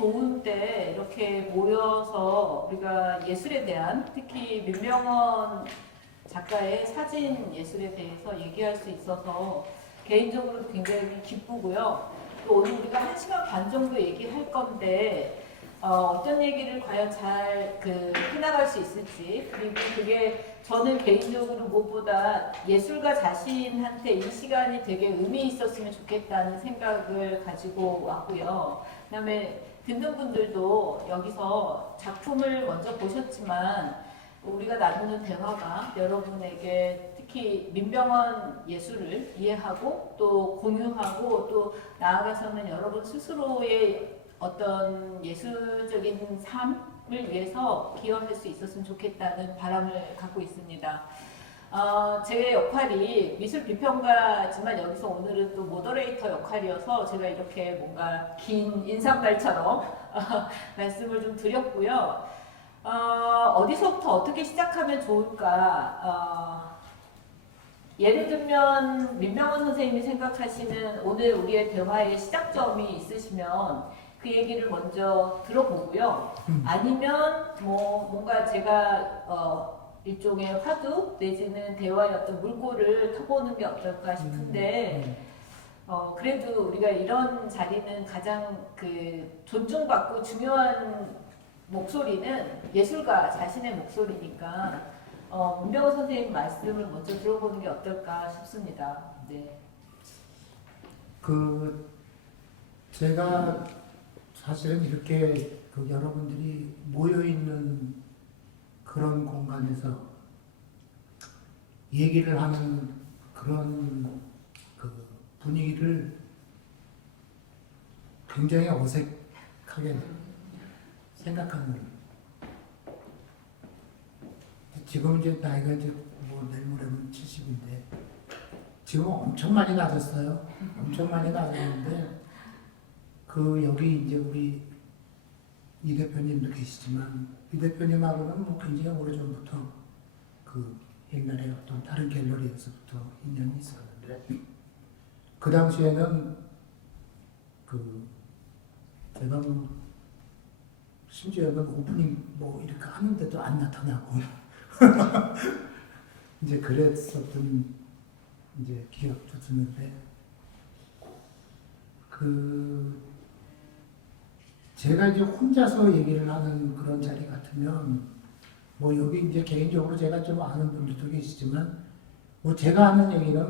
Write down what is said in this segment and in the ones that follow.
좋은 때 이렇게 모여서 우리가 예술에 대한, 특히 민명원 작가의 사진 예술에 대해서 얘기할 수 있어서 개인적으로 굉장히 기쁘고요. 또 오늘 우리가 1시간 반 정도 얘기할 건데 어떤 얘기를 과연 잘 해나갈 수 있을지, 그리고 그게 저는 개인적으로 무엇보다 예술가 자신한테 이 시간이 되게 의미 있었으면 좋겠다는 생각을 가지고 왔고요. 그 다음에 듣는 분들도 여기서 작품을 먼저 보셨지만 우리가 나누는 대화가 여러분에게 특히 민병헌 예술을 이해하고 또 공유하고 또 나아가서는 여러분 스스로의 어떤 예술적인 삶을 위해서 기여할 수 있었으면 좋겠다는 바람을 갖고 있습니다. 제 역할이 미술 비평가지만 여기서 오늘은 또 모더레이터 역할이어서 제가 이렇게 뭔가 긴 인사말처럼 말씀을 좀 드렸고요. 어디서부터 어떻게 시작하면 좋을까? 예를 들면 민병헌 선생님이 생각하시는 오늘 우리의 대화의 시작점이 있으시면 그 얘기를 먼저 들어보고요. 아니면 뭔가 제가 일종의 화두 내지는 대화의 어떤 물꼬를 터보는 게 어떨까 싶은데 그래도 우리가 이런 자리는 가장 존중받고 중요한 목소리는 예술가 자신의 목소리니까 민병헌 선생님 말씀을 먼저 들어보는 게 어떨까 싶습니다. 네. 제가 사실은 이렇게 여러분들이 모여 있는 그런 공간에서 얘기를 하는 그런 분위기를 굉장히 어색하게 생각하는. 지금 이제 나이가 이제 내일 모레면 70인데 지금 엄청 많이 낮았어요. 엄청 많이 낮았는데 여기 이제 우리 이 대표님도 계시지만 이 대표님하고는 굉장히 오래전부터 옛날에 어떤 다른 갤러리에서부터 인연이 있었는데 그 당시에는 제가 심지어는 오프닝 이렇게 하는데도 안 나타나고 이제 그랬었던 이제 기억도 드는데 제가 이제 혼자서 얘기를 하는 그런 자리 같으면 여기 이제 개인적으로 제가 좀 아는 분들도 계시지만 제가 하는 얘기는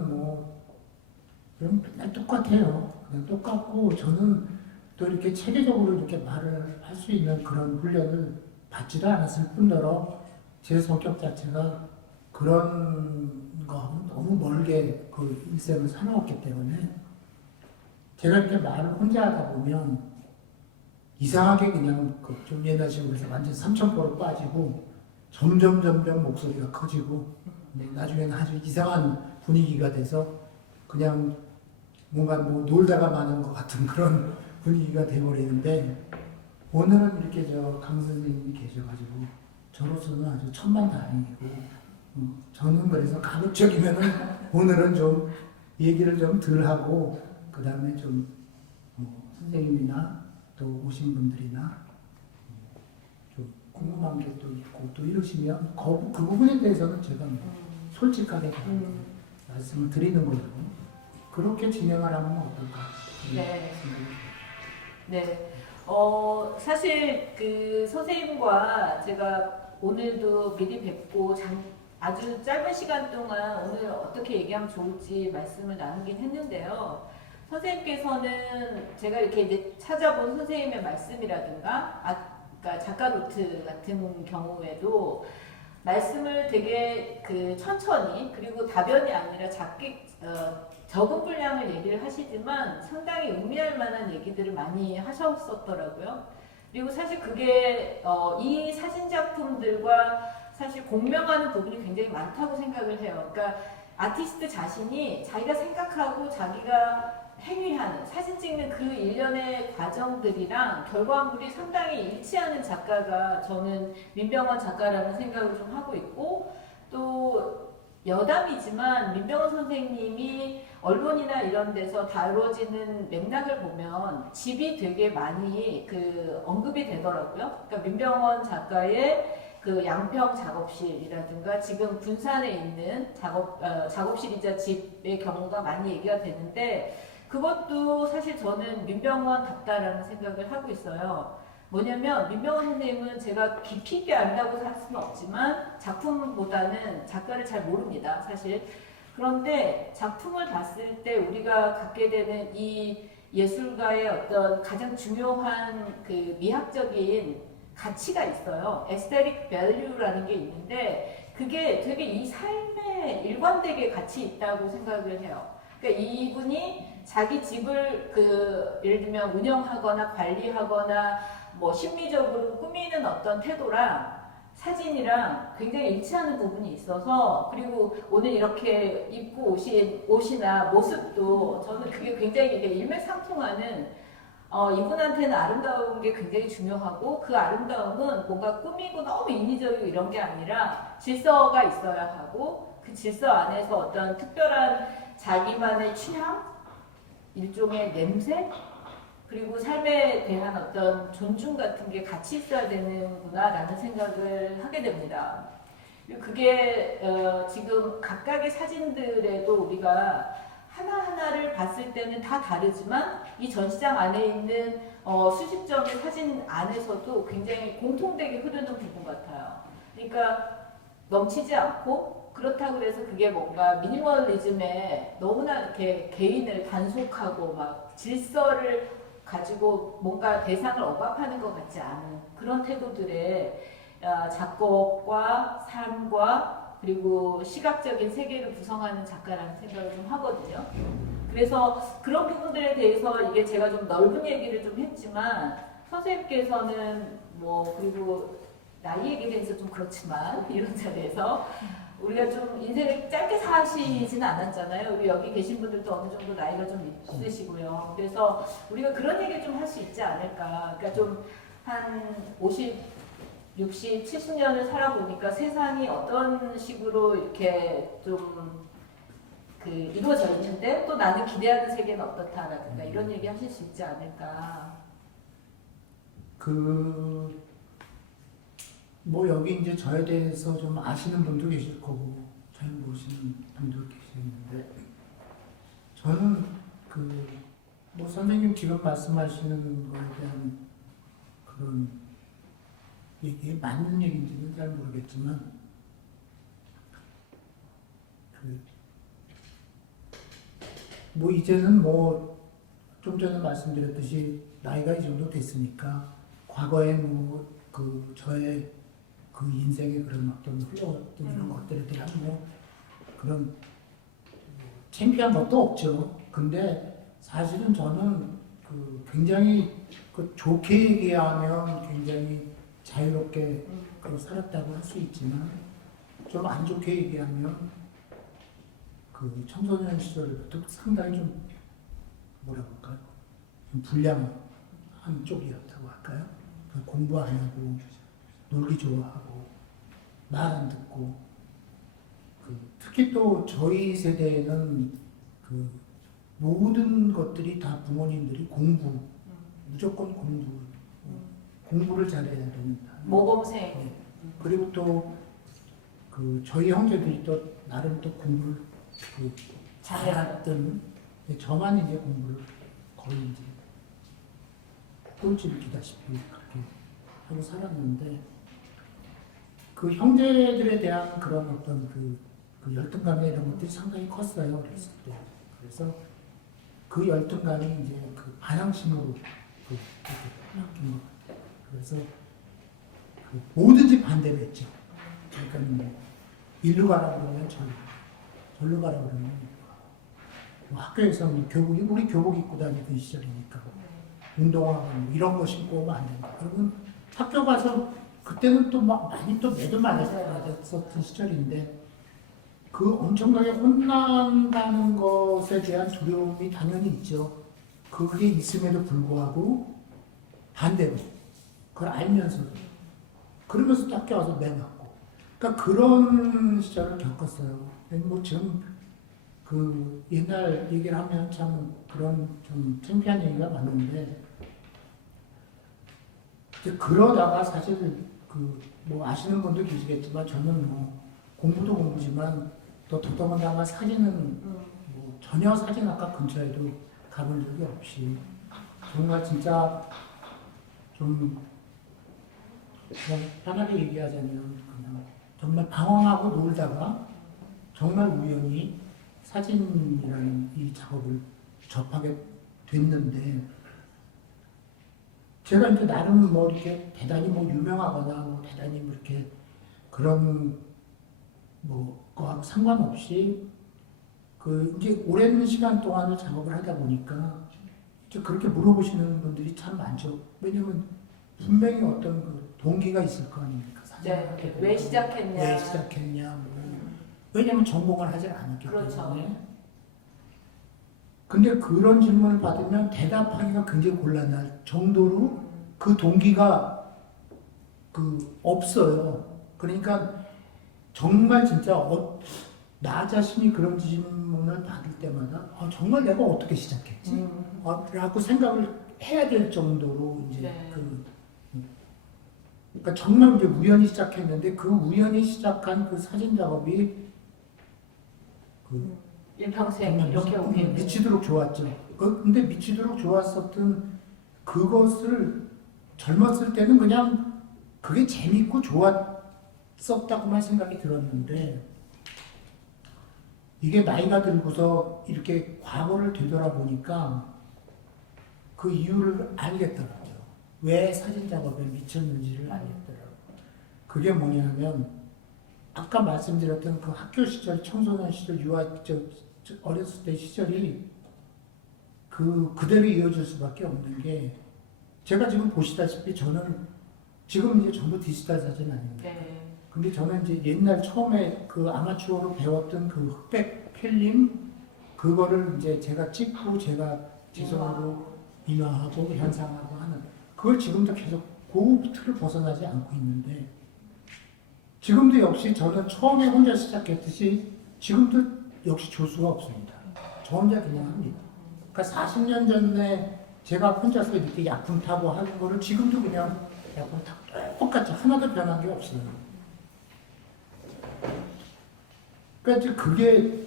그냥 맨날 똑같아요. 그냥 똑같고 저는 또 이렇게 체계적으로 이렇게 말을 할 수 있는 그런 훈련을 받지도 않았을 뿐더러 제 성격 자체가 그런 거하고는 너무 멀게 일생을 살아왔기 때문에 제가 이렇게 말을 혼자 하다 보면 이상하게 그냥 좀 옛날식으로 해서 완전 삼천포로 빠지고 점점 목소리가 커지고 나중에는 아주 이상한 분위기가 돼서 그냥 뭔가 놀다가 마는 것 같은 그런 분위기가 돼버리는데 오늘은 이렇게 강 선생님이 계셔가지고 저로서는 아주 천만다행이고 저는 그래서 가급적이면은 오늘은 좀 얘기를 좀 덜 하고 그 다음에 좀 선생님이나 또 오신 분들이나 좀 궁금한 게 또 있고 또 이러시면 그 부분에 대해서는 제가 솔직하게 말씀을 드리는 걸로 그렇게 진행을 하면 어떨까? 네. 네. 사실 선생님과 제가 오늘도 미리 뵙고 아주 짧은 시간 동안 오늘 어떻게 얘기하면 좋을지 말씀을 나누긴 했는데요. 선생님께서는 제가 이렇게 이제 찾아본 선생님의 말씀이라든가, 그러니까 작가 노트 같은 경우에도 말씀을 되게 천천히 그리고 다변이 아니라 적은 분량을 얘기를 하시지만 상당히 의미할 만한 얘기들을 많이 하셨었더라고요. 그리고 사실 그게 이 사진 작품들과 사실 공명하는 부분이 굉장히 많다고 생각을 해요. 그러니까 아티스트 자신이 자기가 생각하고 자기가 행위하는 사진 찍는 그 일련의 과정들이랑 결과물이 상당히 일치하는 작가가 저는 민병헌 작가라는 생각을 좀 하고 있고 또 여담이지만 민병헌 선생님이 언론이나 이런 데서 다뤄지는 맥락을 보면 집이 되게 많이 그 언급이 되더라고요. 그러니까 민병헌 작가의 그 양평 작업실이라든가 지금 군산에 있는 작업실이자 집의 경우가 많이 얘기가 되는데 그것도 사실 저는 민병헌답다라는 생각을 하고 있어요. 뭐냐면 민병헌 선생님은 제가 깊이 있게 안다고 할 수는 없지만 작품보다는 작가를 잘 모릅니다, 사실. 그런데 작품을 봤을 때 우리가 갖게 되는 이 예술가의 어떤 가장 중요한 그 미학적인 가치가 있어요. 에스테릭 밸류라는 게 있는데 그게 되게 이 삶에 일관되게 가치 있다고 생각을 해요. 그러니까 이분이 자기 집을 그 예를 들면 운영하거나 관리하거나 뭐 심미적으로 꾸미는 어떤 태도랑 사진이랑 굉장히 일치하는 부분이 있어서 그리고 오늘 이렇게 입고 오신 옷이나 모습도 저는 그게 굉장히 이게 일맥상통하는 이분한테는 아름다운 게 굉장히 중요하고 그 아름다움은 뭔가 꾸미고 너무 인위적이고 이런 게 아니라 질서가 있어야 하고 그 질서 안에서 어떤 특별한 자기만의 취향, 일종의 냄새, 그리고 삶에 대한 어떤 존중 같은 게 같이 있어야 되는구나라는 생각을 하게 됩니다. 그게 지금 각각의 사진들에도 우리가 하나하나를 봤을 때는 다 다르지만 이 전시장 안에 있는 수십 점의 사진 안에서도 굉장히 공통되게 흐르는 부분 같아요. 그러니까 넘치지 않고 그렇다고 해서 그게 뭔가 미니멀리즘에 너무나 이렇게 개인을 단속하고 막 질서를 가지고 뭔가 대상을 억압하는 것 같지 않은 그런 태도들의 작곡과 삶과 그리고 시각적인 세계를 구성하는 작가라는 생각을 좀 하거든요. 그래서 그런 부분들에 대해서 이게 제가 좀 넓은 얘기를 좀 했지만 선생님께서는 뭐 그리고 나이 얘기에 대해서 좀 그렇지만 이런 자리에서 우리가 좀 인생을 짧게 사시지는 않았잖아요. 우리 여기 계신 분들도 어느 정도 나이가 좀 있으시고요. 그래서 우리가 그런 얘기를 좀 할 수 있지 않을까. 그러니까 좀 한 50, 60, 70년을 살아보니까 세상이 어떤 식으로 이렇게 좀 그 이루어져 있는데 또 나는 기대하는 세계는 어떻다라든가 이런 얘기 하실 수 있지 않을까. 뭐 여기 이제 저에 대해서 좀 아시는 분도 계실 거고 잘 모르시는 분도 계시는데 저는 뭐 선생님 지금 말씀하시는 거에 대한 그런 얘기에 맞는 얘기인지는 잘 모르겠지만 뭐 이제는 뭐 좀 전에 말씀드렸듯이 나이가 이 정도 됐으니까 과거에 뭐 저의 그 인생의 그런 어떤 흘러왔던 이런 것들에 대한 뭐 그런 창피한 것도 없죠. 근데 사실은 저는 굉장히 좋게 얘기하면 굉장히 자유롭게 살았다고 할 수 있지만 좀 안 좋게 얘기하면 청소년 시절부터 상당히 좀 뭐라 그럴까요? 좀 불량한 쪽이었다고 할까요? 공부 안 하고 놀기 좋아하고 말 안 듣고 특히 또 저희 세대에는 모든 것들이 다 부모님들이 무조건 공부를 잘해야 된다. 모범생. 네. 그리고 또 저희 형제들이 또 나름 또 공부를 잘했던 저만 이제 공부를 거의 이제 꼴찌를 기다시피 그렇게 하고 살았는데 그 형제들에 대한 그런 어떤 그 열등감이나 이런 것들이 상당히 컸어요 어렸을 때. 그래서 그 열등감이 이제 반항심으로 바뀐 것 같아요. 그래서 뭐든지 반대를 했죠. 그러니까 뭐 일로 가라 그러면 절로 가라 그러면 뭐 학교에서 뭐 우리 교복 입고 다니던 시절이니까 운동화가 뭐 이런 거 신고 오면 안 된다. 그러면 학교 가서 그때는 또 많이 또 매도 맞았었던 시절인데 엄청나게 혼난다는 것에 대한 두려움이 당연히 있죠. 그게 있음에도 불구하고 반대로 그걸 알면서도 그러면서 또 학교 와서 매맞고 그러니까 그런 시절을 겪었어요. 뭐 지금 그 옛날 얘기를 하면 참 그런 좀 창피한 얘기가 많은데 이제 그러다가 사실 그 뭐 아시는 분도 계시겠지만 저는 뭐 공부도 공부지만 또 더더군다나 사진은 뭐 전혀 사진학과 근처에도 가본 적이 없이 정말 진짜 좀 그냥 편하게 얘기하자면 그냥 정말 방황하고 놀다가 정말 우연히 사진이라는 이 작업을 접하게 됐는데 제가 이제 나름 뭐 이렇게 대단히 뭐 유명하거나 뭐 대단히 뭐 이렇게 그런 뭐 거하고 상관없이 그 이제 오랜 시간 동안을 작업을 하다 보니까 이제 그렇게 물어보시는 분들이 참 많죠. 왜냐면 분명히 어떤 그 동기가 있을 거 아닙니까? 네. 왜 시작했냐? 왜 시작했냐? 뭐. 왜냐면 전공을 하지 않았기 그렇죠. 때문에. 근데 그런 질문을 받으면 대답하기가 굉장히 곤란할 정도로 그 동기가 그 없어요. 그러니까 정말 진짜 나 자신이 그런 질문을 받을 때마다 정말 내가 어떻게 시작했지? 라고 생각을 해야 될 정도로 이제 네. 그러니까 정말 이제 우연히 시작했는데 그 우연히 시작한 그 사진 작업이 그 일평생 정말 이렇게 오게 미치도록 좋았죠. 근데 미치도록 좋았었던 그것을 젊었을 때는 그냥 그게 재밌고 좋았었다고만 생각이 들었는데 이게 나이가 들고서 이렇게 과거를 되돌아보니까 그 이유를 알겠더라고요. 왜 사진 작업에 미쳤는지를 알겠더라고요. 그게 뭐냐면 아까 말씀드렸던 그 학교 시절, 청소년 시절, 어렸을 때 시절이 그대로 이어질 수밖에 없는 게 제가 지금 보시다시피 저는 지금 이제 전부 디지털 사진 아닙니까? 네. 근데 저는 이제 옛날 처음에 그 아마추어로 배웠던 그 흑백 필름 그거를 이제 제가 찍고 제가 제 손으로 인화하고 현상하고 하는 그걸 지금도 계속 그 틀을 벗어나지 않고 있는데 지금도 역시 저는 처음에 혼자 시작했듯이 지금도 역시 조수가 없습니다. 저 혼자 그냥 합니다. 그러니까 40년 전에 제가 혼자서 이렇게 약품 타고 하는 거를 지금도 그냥 약품 타고 똑같이 하나도 변한 게 없어요. 그러니까 이제 그게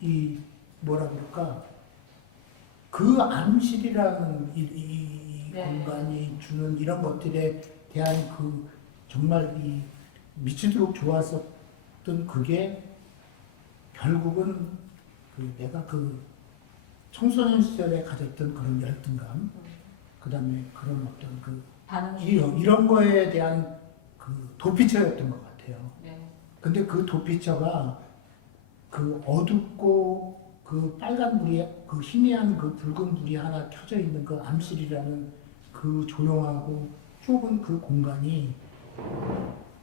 이 뭐라 그럴까 그 암실이라는 이 네. 공간이 주는 이런 것들에 대한 그 정말 이 미치도록 좋았었던 그게 결국은 내가 그 청소년 시절에 가졌던 그런 열등감, 그 다음에 그런 어떤 반응. 이런 거에 대한 그 도피처였던 것 같아요. 네. 근데 그 도피처가 그 어둡고 그 빨간 불이 그 희미한 그 붉은 불이 하나 켜져 있는 그 암실이라는 그 조용하고 좁은 그 공간이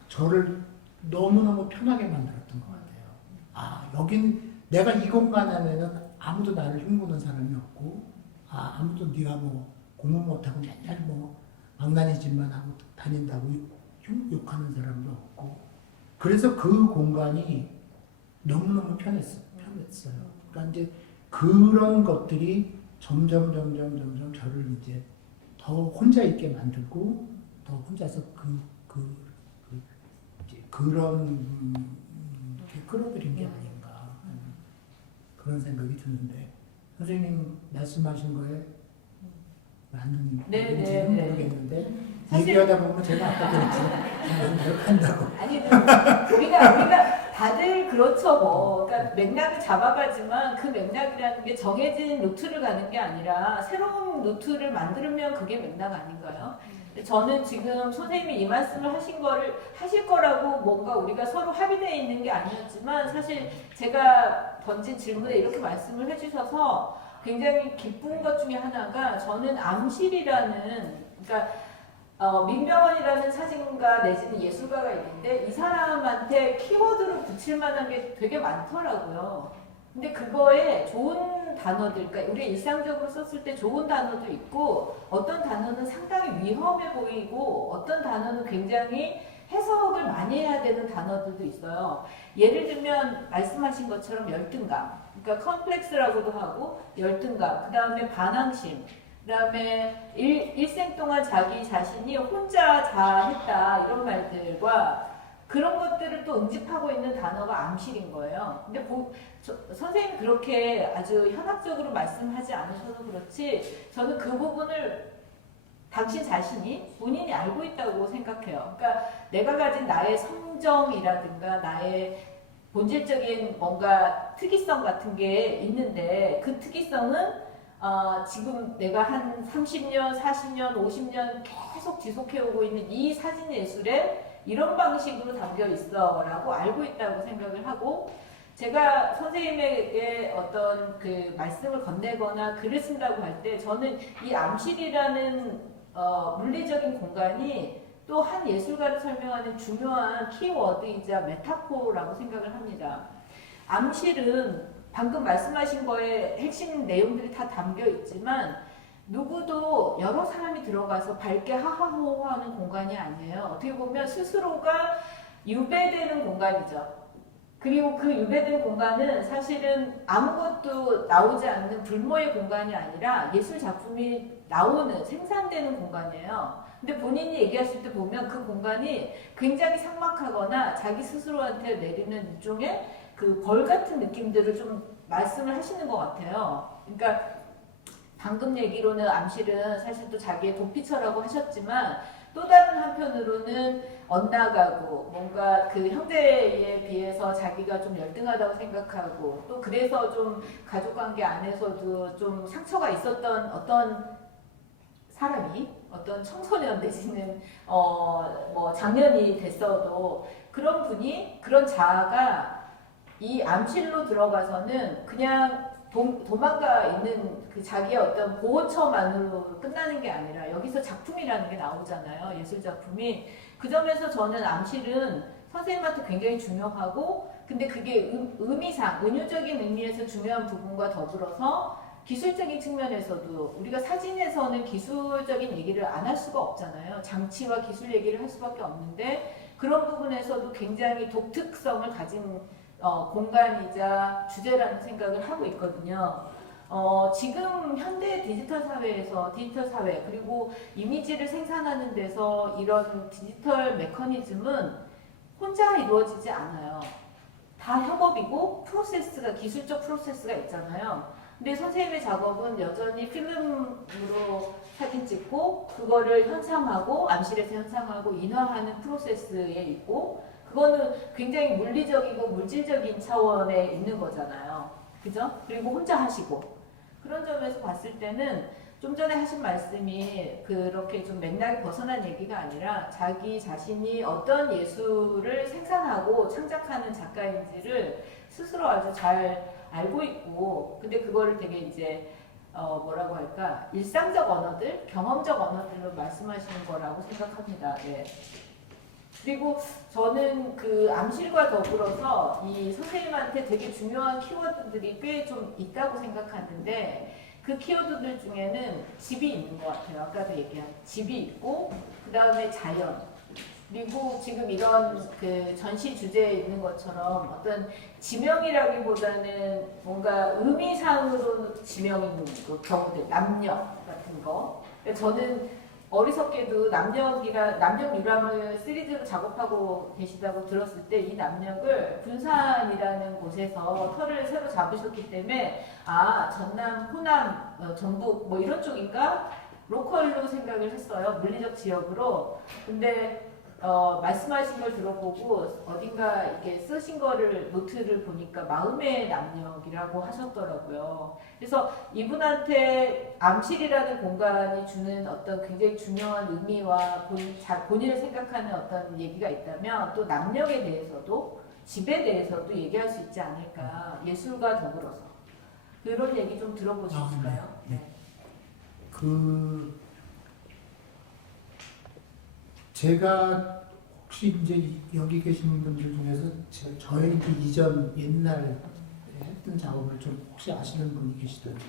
저를 너무너무 편하게 만들었던 것 같아요. 여긴 내가 이 공간 안에는 아무도 나를 흉보는 사람이 없고 아무도 네가 뭐 공부 못하고 맨날 뭐 망나니짓만 하고 다닌다고 욕하는 사람도 없고 그래서 그 공간이 너무너무 편했어요. 그러니까 이제 그런 것들이 점점 저를 이제 더 혼자 있게 만들고 더 혼자서 그런 게 끌어들인 게 아닌가 하는 그런 생각이 드는데 선생님 말씀하신 거에 맞는 건지는 모르겠는데 사실- 얘기하다 보면 제가 아까 그랬지 한다고 아니, 우리가 다들 그렇죠, 뭐. 그러니까 맥락을 잡아가지만 그 맥락이라는 게 정해진 루트를 가는 게 아니라 새로운 루트를 만들면 그게 맥락 아닌가요? 저는 지금 선생님이 이 말씀을 하실 거라고 뭔가 우리가 서로 합의되어 있는 게 아니었지만 사실 제가 던진 질문에 이렇게 말씀을 해주셔서 굉장히 기쁜 것 중에 하나가 저는 암실이라는, 그러니까 민병헌이라는 사진가 내지는 예술가가 있는데 이 사람한테 키워드로 붙일 만한 게 되게 많더라고요. 근데 그거에 좋은 단어들, 그러니까 우리 일상적으로 썼을 때 좋은 단어도 있고 어떤 단어는 상당히 위험해 보이고 어떤 단어는 굉장히 해석을 많이 해야 되는 단어들도 있어요. 예를 들면 말씀하신 것처럼 열등감, 그러니까 컴플렉스라고도 하고 열등감, 그 다음에 반항심, 그 다음에 일생 동안 자기 자신이 혼자 자했다 이런 말들과 그런 것들을 또 응집하고 있는 단어가 암실인 거예요. 근데 선생님이 그렇게 아주 현학적으로 말씀하지 않으셔서 그렇지 저는 그 부분을 당신 자신이 본인이 알고 있다고 생각해요. 그러니까 내가 가진 나의 성정이라든가 나의 본질적인 뭔가 특이성 같은 게 있는데 그 특이성은 지금 내가 한 30년, 40년, 50년 계속 지속해오고 있는 이 사진 예술에 이런 방식으로 담겨 있어 라고 알고 있다고 생각을 하고 제가 선생님에게 어떤 그 말씀을 건네거나 글을 쓴다고 할 때 저는 이 암실이라는 물리적인 공간이 또 한 예술가를 설명하는 중요한 키워드이자 메타포라고 생각을 합니다. 암실은 방금 말씀하신 거에 핵심 내용들이 다 담겨 있지만 누구도 여러 사람이 들어가서 밝게 하하호호 하는 공간이 아니에요. 어떻게 보면 스스로가 유배되는 공간이죠. 그리고 그 유배된 공간은 사실은 아무것도 나오지 않는 불모의 공간이 아니라 예술 작품이 나오는, 생산되는 공간이에요. 근데 본인이 얘기하실 때 보면 그 공간이 굉장히 삭막하거나 자기 스스로한테 내리는 일종의 그 벌 같은 느낌들을 좀 말씀을 하시는 것 같아요. 그러니까 방금 얘기로는 암실은 사실 또 자기의 도피처라고 하셨지만 또 다른 한편으로는 엇나가고 뭔가 그 형제에 비해서 자기가 좀 열등하다고 생각하고 또 그래서 좀 가족관계 안에서도 좀 상처가 있었던 어떤 사람이 어떤 청소년 내지는 뭐 장년이 됐어도 그런 분이 그런 자아가 이 암실로 들어가서는 그냥 도망가 있는 그 자기의 어떤 보호처만으로 끝나는 게 아니라 여기서 작품이라는 게 나오잖아요. 예술 작품이. 그 점에서 저는 암실은 선생님한테 굉장히 중요하고 근데 그게 의미상, 은유적인 의미에서 중요한 부분과 더불어서 기술적인 측면에서도 우리가 사진에서는 기술적인 얘기를 안 할 수가 없잖아요. 장치와 기술 얘기를 할 수밖에 없는데 그런 부분에서도 굉장히 독특성을 가진 공간이자 주제라는 생각을 하고 있거든요. 지금 현대 디지털 사회에서 디지털 사회 그리고 이미지를 생산하는 데서 이런 디지털 메커니즘은 혼자 이루어지지 않아요. 다 협업이고 프로세스가 기술적 프로세스가 있잖아요. 근데 선생님의 작업은 여전히 필름으로 사진 찍고 그거를 현상하고 암실에서 현상하고 인화하는 프로세스에 있고 그거는 굉장히 물리적이고 물질적인 차원에 있는 거잖아요. 그죠? 그리고 혼자 하시고. 그런 점에서 봤을 때는 좀 전에 하신 말씀이 그렇게 좀 맥락이 벗어난 얘기가 아니라 자기 자신이 어떤 예술을 생산하고 창작하는 작가인지를 스스로 아주 잘 알고 있고 근데 그거를 되게 이제 뭐라고 할까 일상적 언어들, 경험적 언어들로 말씀하시는 거라고 생각합니다. 네. 그리고 저는 그 암실과 더불어서 이 선생님한테 되게 중요한 키워드들이 꽤 좀 있다고 생각하는데 그 키워드들 중에는 집이 있는 것 같아요. 아까도 얘기한 집이 있고 그 다음에 자연 그리고 지금 이런 그 전시 주제에 있는 것처럼 어떤 지명이라기보다는 뭔가 의미상으로 지명인 경우들 남녀 같은 거 저는 어리석게도 남력 유람을 시리즈로 작업하고 계시다고 들었을 때 이 남력을 군산이라는 곳에서 터를 새로 잡으셨기 때문에 전남, 호남, 전북 뭐 이런 쪽인가 로컬로 생각을 했어요. 물리적 지역으로. 근데 말씀하신 걸 들어보고 어딘가 이렇게 쓰신 거를 노트를 보니까 마음의 남력이라고 하셨더라고요. 그래서 이분한테 암실이라는 공간이 주는 어떤 굉장히 중요한 의미와 본인을 생각하는 어떤 얘기가 있다면 또 남력에 대해서도 집에 대해서도 얘기할 수 있지 않을까. 예술과 더불어서. 그런 얘기 좀 들어보실까요? 네. 제가 혹시 이제 여기 계신 분들 중에서 저의 이전 옛날 했던 작업을 좀 혹시 아시는 분이 계시던지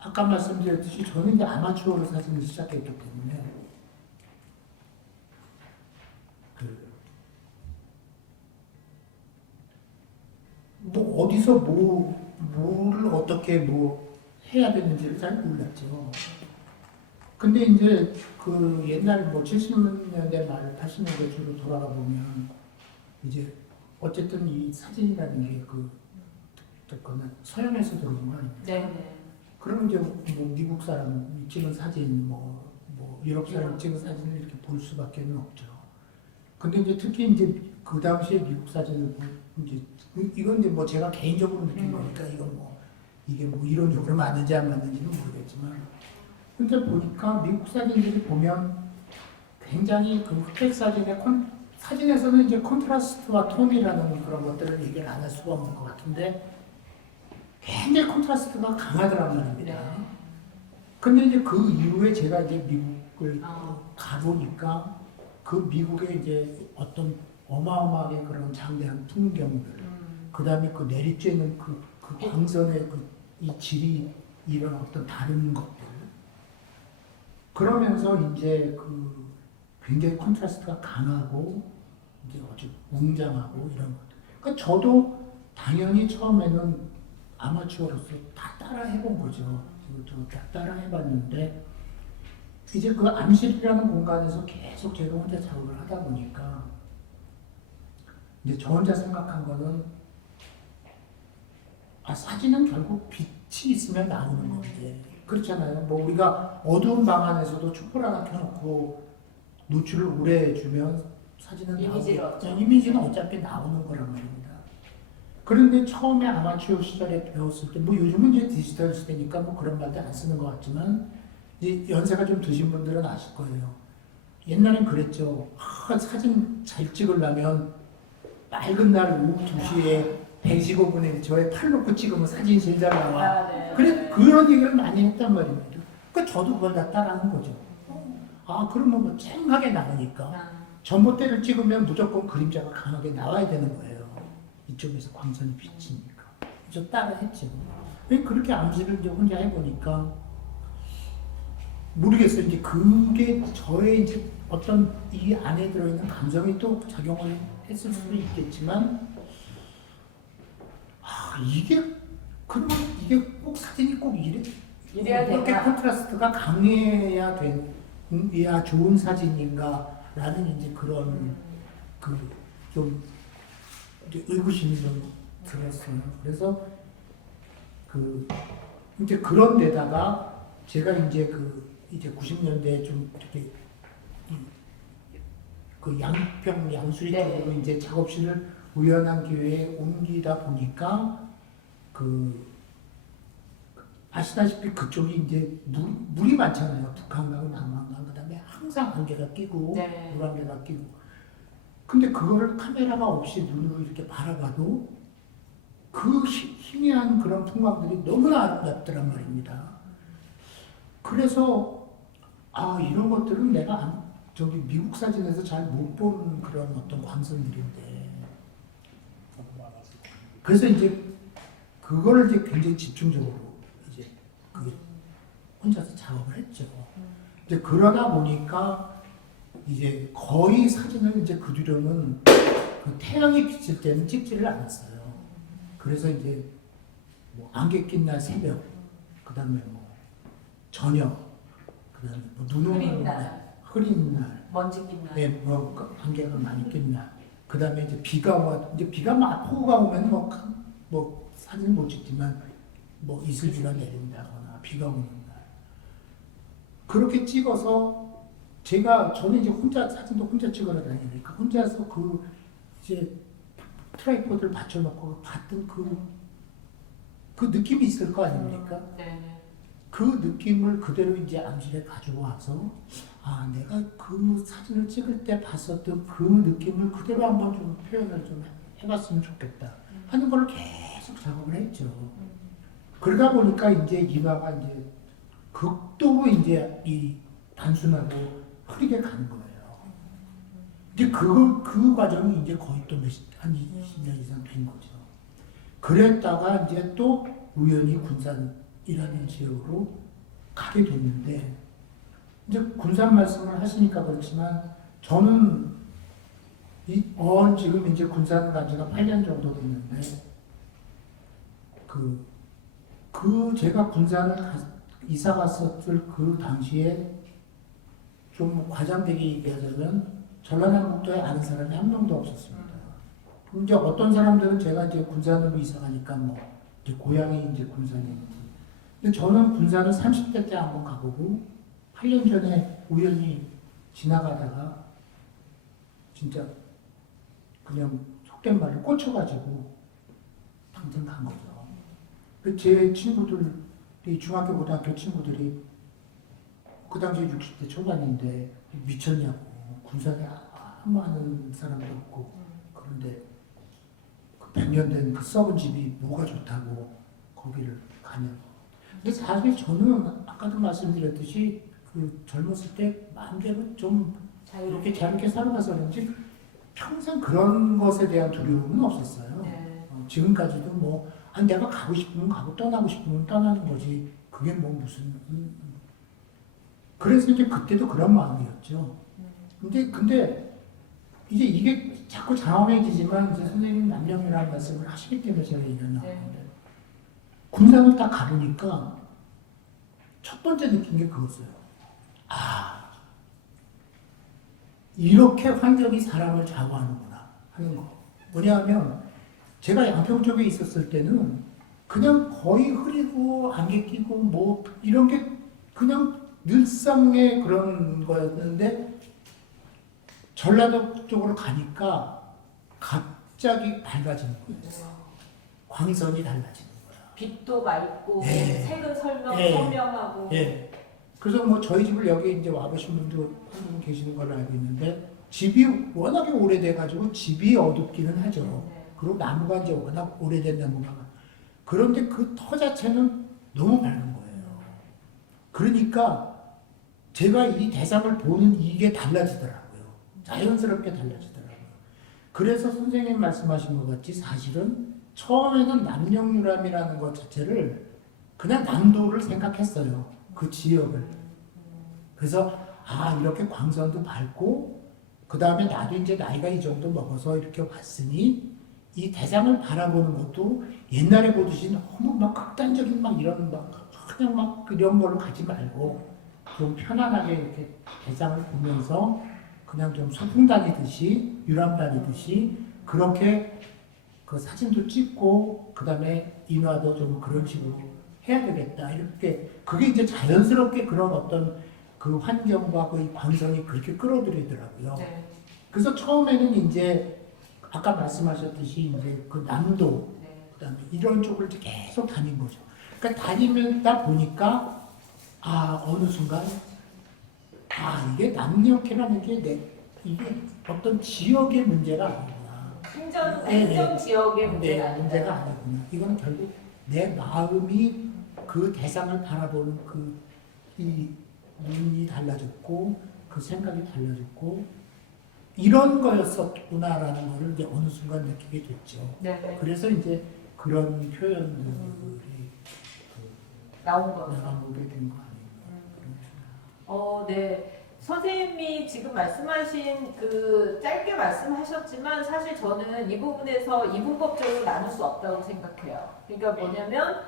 아까 말씀드렸듯이 저는 이제 아마추어로 사진을 시작했기 때문에 뭐 어디서 뭐를 어떻게 뭐 해야 되는지를 잘 몰랐죠. 근데 이제 그 옛날 뭐 70년대 말 80년대 주로 돌아가 보면 이제 어쨌든 이 사진이라는 게그 어쨌거나 서양에서 들어온 거 아닙니까? 네. 그러면 이제 뭐 미국 사람 찍은 사진, 뭐 유럽 사람 찍은 사진을 이렇게 볼 수밖에 없죠. 근데 이제 특히 이제 그 당시에 미국 사진을 이제 이건 이제 뭐 제가 개인적으로 느낀 거니까 이건 뭐 이게 뭐 이론적으로 맞는지 안 맞는지는 모르겠지만, 근데 보니까 미국 사진들이 보면 굉장히 그 흑백 사진에서는 이제 컨트라스트와 톤이라는 그런 것들을 얘기를 안 할 수가 없는 것 같은데 굉장히 컨트라스트가 강하더란 말입니다. 네. 근데 이제 그 이후에 제가 이제 미국을 가보니까 그 미국의 이제 어떤 어마어마하게 그런 장대한 풍경들, 그 다음에 그 내리쬐는 그 광선의 이 질이 이런 어떤 다른 것들, 그러면서 이제 그 굉장히 컨트라스트가 강하고 이제 아주 웅장하고 이런 것들. 그러니까 저도 당연히 처음에는 아마추어로서 다 따라 해본 거죠. 저도 다 따라 해봤는데 이제 그 암실이라는 공간에서 계속 제가 혼자 작업을 하다 보니까 이제 저 혼자 생각한 거는 사진은 결국 빛이 있으면 나오는 건데 그렇잖아요. 뭐 우리가 어두운 방 안에서도 촛불 하나 켜놓고 노출을 오래 해주면 사진은 이미지는 어차피 나오는 거란 말입니다. 그런데 처음에 아마추어 시절에 배웠을 때, 뭐 요즘은 이제 디지털 시대니까 뭐 그런 말도 안 쓰는 것 같지만, 이제 연세가 좀 드신 분들은 아실 거예요. 옛날엔 그랬죠. 사진 잘 찍으려면 맑은 날 오후 2시에 115분에 저에 팔 놓고 찍으면 사진이 제일 잘 나와. 네. 그래, 그런 얘기를 많이 했단 말입니다. 그러니까 저도 그걸 다 따라하는 거죠. 그러면 뭐 쨍하게 나오니까. 전봇대를 찍으면 무조건 그림자가 강하게 나와야 되는 거예요. 이쪽에서 광선이 비치니까. 저 따라 했죠. 그렇게 암시를 이제 혼자 해보니까 모르겠어요. 이제 그게 저의 이제 어떤 이 안에 들어있는 감정이 또 작용을 했을 수도 있겠지만, 그러면 이게 꼭 사진이 꼭 이래야 이렇게 되나? 컨트라스트가 강해야 돼야 좋은 사진인가라는 이제 그런 좀 의구심이 좀 들었어요. 그래서 이제 그런 데다가 제가 이제 이제 90년대에 좀 이렇게 양평 양수리 쪽으로 이제 작업실을 우연한 기회에 옮기다 보니까 아시다시피 그쪽이 이제 물이 많잖아요. 북한강, 남한강, 그다음에 항상 안개가 끼고 물안개가 끼고. 근데 그거를 카메라가 없이 눈으로 이렇게 바라봐도 그 희미한 그런 풍광들이 너무나 아름답더란 말입니다. 그래서 이런 것들은 내가 저기 미국 사진에서 잘 못 본 그런 어떤 광선들인데, 그래서 이제 그거를 이제 굉장히 집중적으로 이제 혼자서 작업을 했죠. 이제 그러다 보니까 이제 거의 사진을 이제 그 뒤로는 태양이 비칠 때는 찍지를 않았어요. 그래서 이제 뭐 안개 낀 날 새벽, 그 다음에 뭐 저녁, 그 다음에 뭐 눈 오는 날, 흐린 날, 먼지 낀 날, 뭐 안개가 많이 낀 날, 그 다음에 이제 비가 막 폭우가 오면 뭐 사진 못 찍지만 뭐 이슬비가 내린다거나 비가 오는 날 그렇게 찍어서 저는 이제 사진도 혼자 찍으러 다니니까 혼자서 이제 트라이포드를 받쳐놓고 봤던 그 느낌이 있을 거 아닙니까? 그 느낌을 그대로 이제 암실에 가지고 와서 내가 그 사진을 찍을 때 봤었던 그 느낌을 그대로 한번 좀 표현을 좀 해봤으면 좋겠다 하는 걸 계속 작업을 했죠. 그러다 보니까 이제 인화가 이제 극도로 이제 이 단순하고 흐리게 가는 거예요. 이제 그 과정이 이제 거의 또 한 20년 이상 된 거죠. 그랬다가 이제 또 우연히 군산이라는 지역으로 가게 됐는데, 이제 군산 말씀을 하시니까 그렇지만 저는 지금 이제 군산 간 지가 8년 정도 됐는데 제가 군산을 이사 갔었을 그 당시에 좀 과장되게 얘기하자면 전라남북도에 아는 사람이 한 명도 없었습니다. 이제 어떤 사람들은 제가 이제 군산으로 이사 가니까 뭐 이제 고향이 이제 군산인지. 근데 저는 군산을 30대 때 한번 가보고 8년 전에 우연히 지나가다가 진짜 그냥 속된 말로 꽂혀가지고 당장 간 거죠. 제 친구들이 중학교 고등학교 친구들이 그 당시에 60대 초반인데 미쳤냐고 군산에 아무 아는 사람도 없고 그런데 그 100년 된 그 썩은 집이 뭐가 좋다고 거기를 가냐고. 근데 사실 저는 아까도 말씀드렸듯이 그 젊었을 때 마음대로 좀 이렇게 자유롭게 살아가서 그런지 평생 그런 것에 대한 두려움은 없었어요. 네. 지금까지도 뭐 아니 내가 가고 싶으면 가고 떠나고 싶으면 떠나는 거지 그게 뭐 무슨 그래서 이제 그때도 그런 마음이었죠. 근데 이제 이게 자꾸 장황해지지만 이제 선생님 남녀이라는 말씀을 하시기 때문에 제가 얘기를 나오는데 군산을 딱 가보니까 첫 번째 느낀 게 그거였어요. 아 이렇게 환경이 사람을 좌우하는구나 하는 거. 뭐냐면 제가 양평 쪽에 있었을 때는 그냥 거의 흐리고 안개 끼고 뭐 이런 게 그냥 늘상의 그런 거였는데 전라도 쪽으로 가니까 갑자기 밝아지는 거예요. 광선이 달라지는 거야. 빛도 맑고 네. 색은 네. 선명하고. 예. 그래서 뭐 저희 집을 여기 이제 와보신 분도 한 분 계시는 걸로 알고 있는데 집이 워낙에 오래돼가지고 집이 어둡기는 하죠. 네. 그리고 나무가 이제 워낙 오래된 나무가 그런데 그 터 자체는 너무 밝은 거예요. 그러니까 제가 이 대상을 보는 이게 달라지더라고요. 자연스럽게 달라지더라고요. 그래서 선생님 말씀하신 것 같이 사실은 처음에는 남영유람이라는 것 자체를 그냥 남도를 생각했어요. 그 지역을. 그래서 아 이렇게 광선도 밝고 그 다음에 나도 이제 나이가 이 정도 먹어서 이렇게 왔으니 이 대상을 바라보는 것도 옛날에 보듯이 너무 막 극단적인 막 이런 막 그냥 막 이런 걸로 가지 말고 좀 편안하게 이렇게 대상을 보면서 그냥 좀 소풍 다니듯이 유람 다니듯이 그렇게 그 사진도 찍고 그 다음에 인화도 좀 그런 식으로 해야 되겠다 이렇게 그게 이제 자연스럽게 그런 어떤 그 환경과 그 광선이 그렇게 끌어들이더라고요. 네. 그래서 처음에는 이제 아까 말씀하셨듯이 이제 그 남도 네. 그다음에 이런 쪽을 이제 계속 다닌 거죠. 그러니까 다니다 보니까 아 어느 순간 아 이게 남녀캐라는 게 이게 어떤 지역의 문제가 아니구나. 행정 지역의 문제가 아니다. 문제가 아니구나. 이건 결국 내 마음이 그 대상을 바라보는 그 이 눈이 달라졌고 그 생각이 달라졌고 이런 거였었구나라는 거를 이제 어느 순간 느끼게 됐죠. 네. 그래서 이제 그런 표현들이 나온 거. 나오게 된 거 아닌가. 네. 선생님이 지금 말씀하신 그 짧게 말씀하셨지만 사실 저는 이 부분에서 이분법적으로 나눌 수 없다고 생각해요. 그러니까 뭐냐면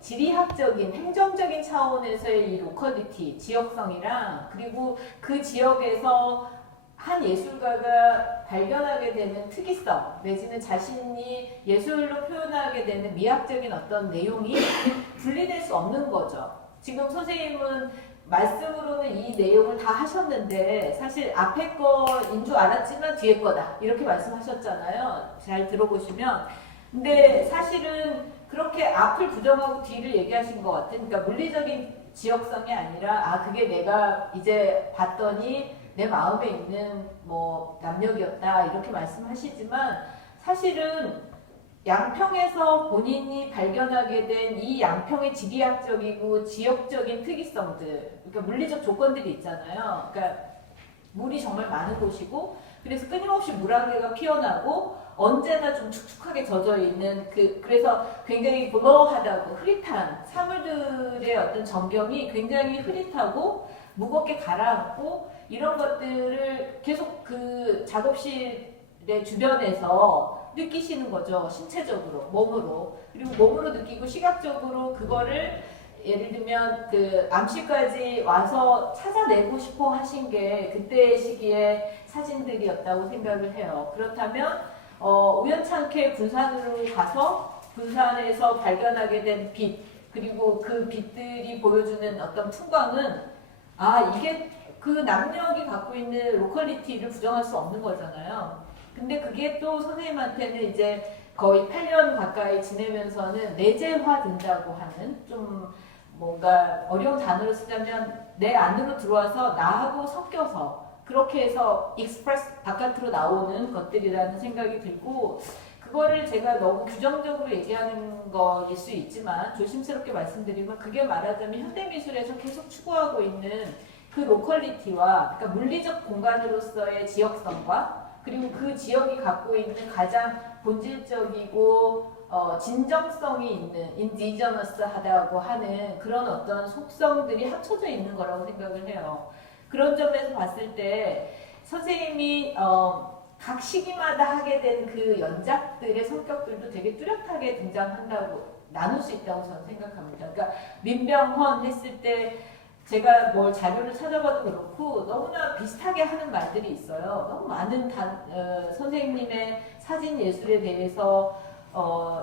지리학적인, 행정적인 차원에서의 이 로컬리티, 지역성이랑 그리고 그 지역에서 한 예술가가 발견하게 되는 특이성 내지는 자신이 예술로 표현하게 되는 미학적인 어떤 내용이 분리될 수 없는 거죠. 지금 선생님은 말씀으로는 이 내용을 다 하셨는데 사실 앞에 거인 줄 알았지만 뒤에 거다 이렇게 말씀하셨잖아요. 잘 들어보시면 근데 사실은 그렇게 앞을 부정하고 뒤를 얘기하신 것 같아요. 그러니까 물리적인 지역성이 아니라 아 그게 내가 이제 봤더니 내 마음에 있는 뭐 남력이었다 이렇게 말씀하시지만 사실은 양평에서 본인이 발견하게 된 이 양평의 지리학적이고 지역적인 특이성들 그러니까 물리적 조건들이 있잖아요. 그러니까 물이 정말 많은 곳이고 그래서 끊임없이 물안개가 피어나고 언제나 좀 축축하게 젖어 있는 그래서 굉장히 블러하다고 흐릿한 사물들의 어떤 전경이 굉장히 흐릿하고 무겁게 가라앉고 이런 것들을 계속 그 작업실의 주변에서 느끼시는 거죠. 신체적으로, 몸으로. 그리고 몸으로 느끼고 시각적으로 그거를 예를 들면 그 암시까지 와서 찾아내고 싶어 하신 게 그때의 시기에 사진들이었다고 생각을 해요. 그렇다면 우연찮게 군산으로 가서 군산에서 발견하게 된 빛, 그리고 그 빛들이 보여주는 어떤 풍광은 이게 그 남녀이 갖고 있는 로컬리티를 부정할 수 없는 거잖아요. 근데 그게 또 선생님한테는 이제 거의 8년 가까이 지내면서는 내재화 된다고 하는 좀 뭔가 어려운 단어로 쓰자면 내 안으로 들어와서 나하고 섞여서 그렇게 해서 익스프레스 바깥으로 나오는 것들이라는 생각이 들고 그거를 제가 너무 규정적으로 얘기하는 거일 수 있지만 조심스럽게 말씀드리면 그게 말하자면 현대미술에서 계속 추구하고 있는 그 로컬리티와 그러니까 물리적 공간으로서의 지역성과 그리고 그 지역이 갖고 있는 가장 본질적이고 진정성이 있는 인디저너스하다고 하는 그런 어떤 속성들이 합쳐져 있는 거라고 생각을 해요. 그런 점에서 봤을 때 선생님이 각 시기마다 하게 된 그 연작들의 성격들도 되게 뚜렷하게 등장한다고 나눌 수 있다고 저는 생각합니다. 그러니까 민병헌 했을 때 제가 뭘 자료를 찾아봐도 그렇고 너무나 비슷하게 하는 말들이 있어요. 너무 많은 선생님의 사진 예술에 대해서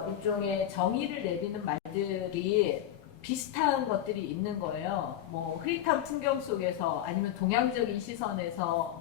일종의 정의를 내리는 말들이 비슷한 것들이 있는 거예요. 뭐 흐릿한 풍경 속에서 아니면 동양적인 시선에서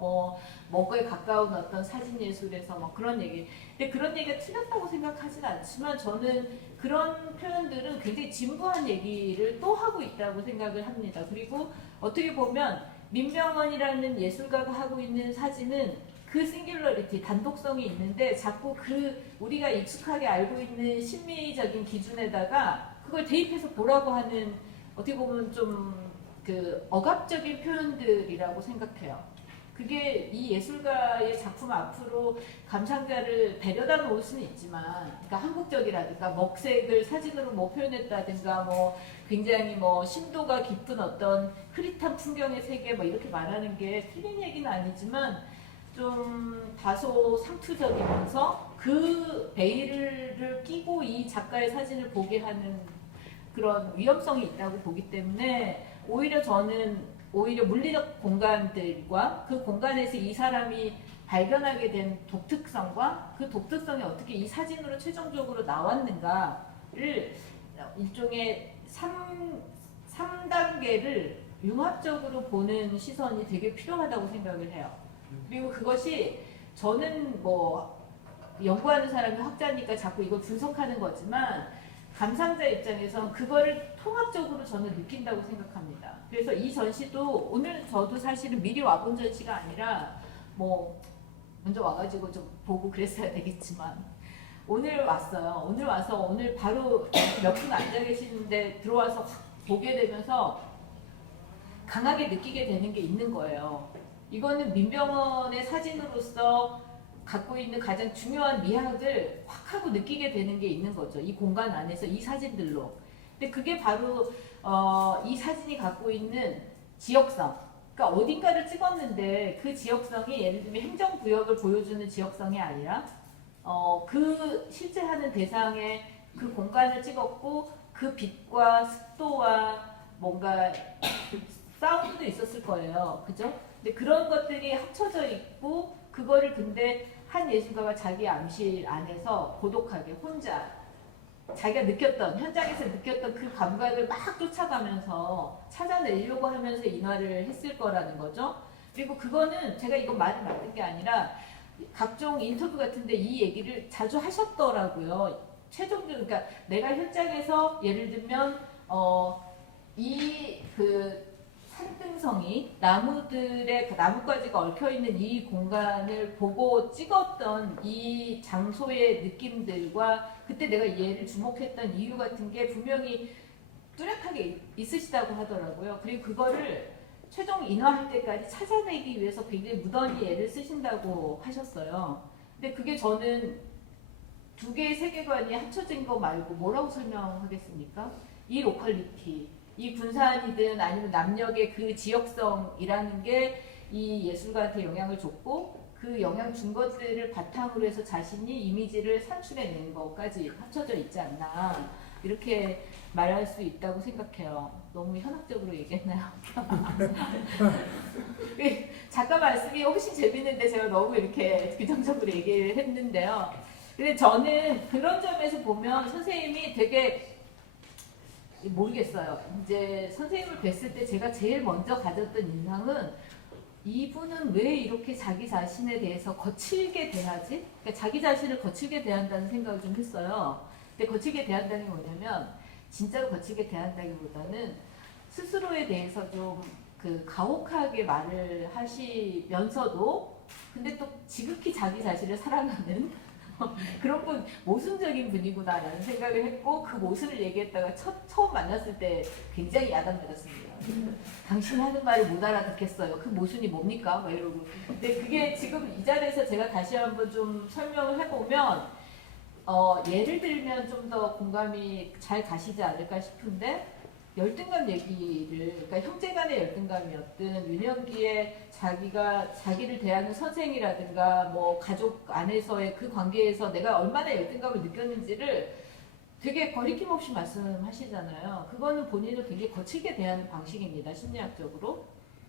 뭐에 가까운 어떤 사진 예술에서 뭐 그런 얘기. 근데 그런 얘기가 틀렸다고 생각하진 않지만 저는 그런 표현들은 굉장히 진부한 얘기를 또 하고 있다고 생각을 합니다. 그리고 어떻게 보면 민병헌이라는 예술가가 하고 있는 사진은 그 싱귤러리티, 단독성이 있는데 자꾸 그 우리가 익숙하게 알고 있는 심미적인 기준에다가 그걸 대입해서 보라고 하는 어떻게 보면 좀 그 억압적인 표현들이라고 생각해요. 그게 이 예술가의 작품 앞으로 감상자를 데려다 놓을 수는 있지만, 그러니까 한국적이라든가 먹색을 사진으로 뭐 표현했다든가 뭐 굉장히 뭐 심도가 깊은 어떤 흐릿한 풍경의 세계 뭐 이렇게 말하는 게 틀린 얘기는 아니지만 좀 다소 상투적이면서 그 베일을 끼고 이 작가의 사진을 보게 하는 그런 위험성이 있다고 보기 때문에 오히려 저는 오히려 물리적 공간들과 그 공간에서 이 사람이 발견하게 된 독특성과 그 독특성이 어떻게 이 사진으로 최종적으로 나왔는가를 일종의 3단계를 융합적으로 보는 시선이 되게 필요하다고 생각을 해요. 그리고 그것이 저는 뭐 연구하는 사람이 학자니까 자꾸 이걸 분석하는 거지만 감상자 입장에선 그거를 통합적으로 저는 느낀다고 생각합니다. 그래서 이 전시도 오늘 저도 사실은 미리 와본 전시가 아니라 뭐 먼저 와가지고 좀 보고 그랬어야 되겠지만 오늘 왔어요. 오늘 와서 오늘 바로 몇 분 앉아 계시는데 들어와서 확 보게 되면서 강하게 느끼게 되는 게 있는 거예요. 이거는 민병헌의 사진으로서 갖고 있는 가장 중요한 미학을 확 하고 느끼게 되는 게 있는 거죠. 이 공간 안에서 이 사진들로. 근데 그게 바로 이 사진이 갖고 있는 지역성. 그러니까 어딘가를 찍었는데 그 지역성이 예를 들면 행정구역을 보여주는 지역성이 아니라 그 실제 하는 대상의 그 공간을 찍었고 그 빛과 습도와 뭔가 사운드도 있었을 거예요. 그죠? 근데 그런 것들이 합쳐져 있고 그거를 근데 한 예술가가 자기 암실 안에서 고독하게 혼자 자기가 느꼈던 현장에서 느꼈던 그 감각을 막 쫓아가면서 찾아내려고 하면서 인화를 했을 거라는 거죠. 그리고 그거는 제가 이건 말이 맞는 게 아니라 각종 인터뷰 같은데 이 얘기를 자주 하셨더라고요. 최종적으로 그러니까 내가 현장에서 예를 들면 이 그 산등성이 나무들의 그 나뭇가지가 얽혀있는 이 공간을 보고 찍었던 이 장소의 느낌들과 그때 내가 얘를 주목했던 이유 같은 게 분명히 뚜렷하게 있으시다고 하더라고요. 그리고 그거를 최종 인화할 때까지 찾아내기 위해서 굉장히 무던히 애를 쓰신다고 하셨어요. 근데 그게 저는 두 개의 세계관이 합쳐진 거 말고 뭐라고 설명하겠습니까? 이 로컬리티, 이 군산이든 아니면 남녘의 그 지역성이라는 게 이 예술가한테 영향을 줬고 그 영향 준 것들을 바탕으로 해서 자신이 이미지를 산출해낸 것까지 합쳐져 있지 않나 이렇게 말할 수 있다고 생각해요. 너무 현학적으로 얘기했나요? 작가 말씀이 훨씬 재밌는데 제가 너무 이렇게 규정적으로 얘기를 했는데요. 근데 저는 그런 점에서 보면 선생님이 되게 모르겠어요. 이제 선생님을 뵀을 때 제가 제일 먼저 가졌던 인상은 이분은 왜 이렇게 자기 자신에 대해서 거칠게 대하지? 그러니까 자기 자신을 거칠게 대한다는 생각을 좀 했어요. 근데 거칠게 대한다는 게 뭐냐면 진짜로 거칠게 대한다기보다는 스스로에 대해서 좀 그 가혹하게 말을 하시면서도 근데 또 지극히 자기 자신을 사랑하는 그런 분, 모순적인 분이구나라는 생각을 했고 그 모순을 얘기했다가 처음 만났을 때 굉장히 야단맞았습니다. 당신 하는 말을 못 알아듣겠어요. 그 모순이 뭡니까? 막 이러고. 근데 그게 지금 이 자리에서 제가 다시 한번 좀 설명을 해보면 예를 들면 좀 더 공감이 잘 가시지 않을까 싶은데 열등감 얘기를, 그러니까 형제간의 열등감이었든 유년기에 자기를 대하는 선생이라든가 뭐 가족 안에서의 그 관계에서 내가 얼마나 열등감을 느꼈는지를 되게 거리낌 없이 말씀하시잖아요. 그거는 본인을 굉장히 거칠게 대하는 방식입니다. 심리학적으로.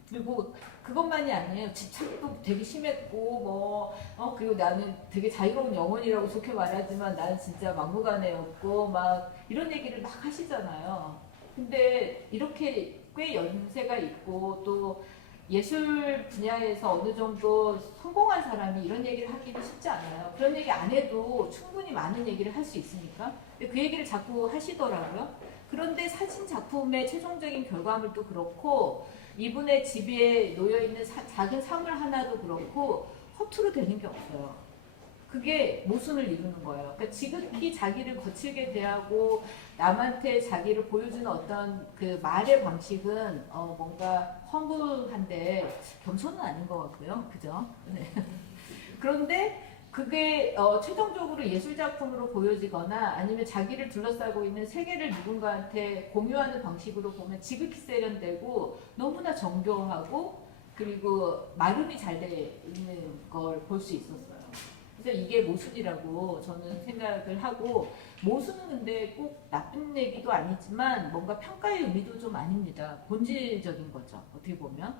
그리고 그것만이 아니에요. 집착도 되게 심했고 그리고 나는 되게 자유로운 영혼이라고 좋게 말하지만 나는 진짜 막무가내였고 막 이런 얘기를 막 하시잖아요. 근데 이렇게 꽤 연세가 있고 또 예술 분야에서 어느 정도 성공한 사람이 이런 얘기를 하기는 쉽지 않아요. 그런 얘기 안 해도 충분히 많은 얘기를 할 수 있으니까. 근데 그 얘기를 자꾸 하시더라고요. 그런데 사진 작품의 최종적인 결과물도 그렇고 이분의 집에 놓여있는 작은 사물 하나도 그렇고 허투루 되는 게 없어요. 그게 모순을 이루는 거예요. 그러니까 지극히 자기를 거칠게 대하고 남한테 자기를 보여주는 어떤 그 말의 방식은 뭔가 험불한데 겸손은 아닌 것 같고요. 그죠? 네. 그런데 그게 최종적으로 예술작품으로 보여지거나 아니면 자기를 둘러싸고 있는 세계를 누군가한테 공유하는 방식으로 보면 지극히 세련되고 너무나 정교하고 그리고 마름이 잘 돼 있는 걸 볼 수 있었어요. 그래서 이게 모순이라고 저는 생각을 하고 모순은 근데 꼭 나쁜 얘기도 아니지만 뭔가 평가의 의미도 좀 아닙니다. 본질적인 거죠. 어떻게 보면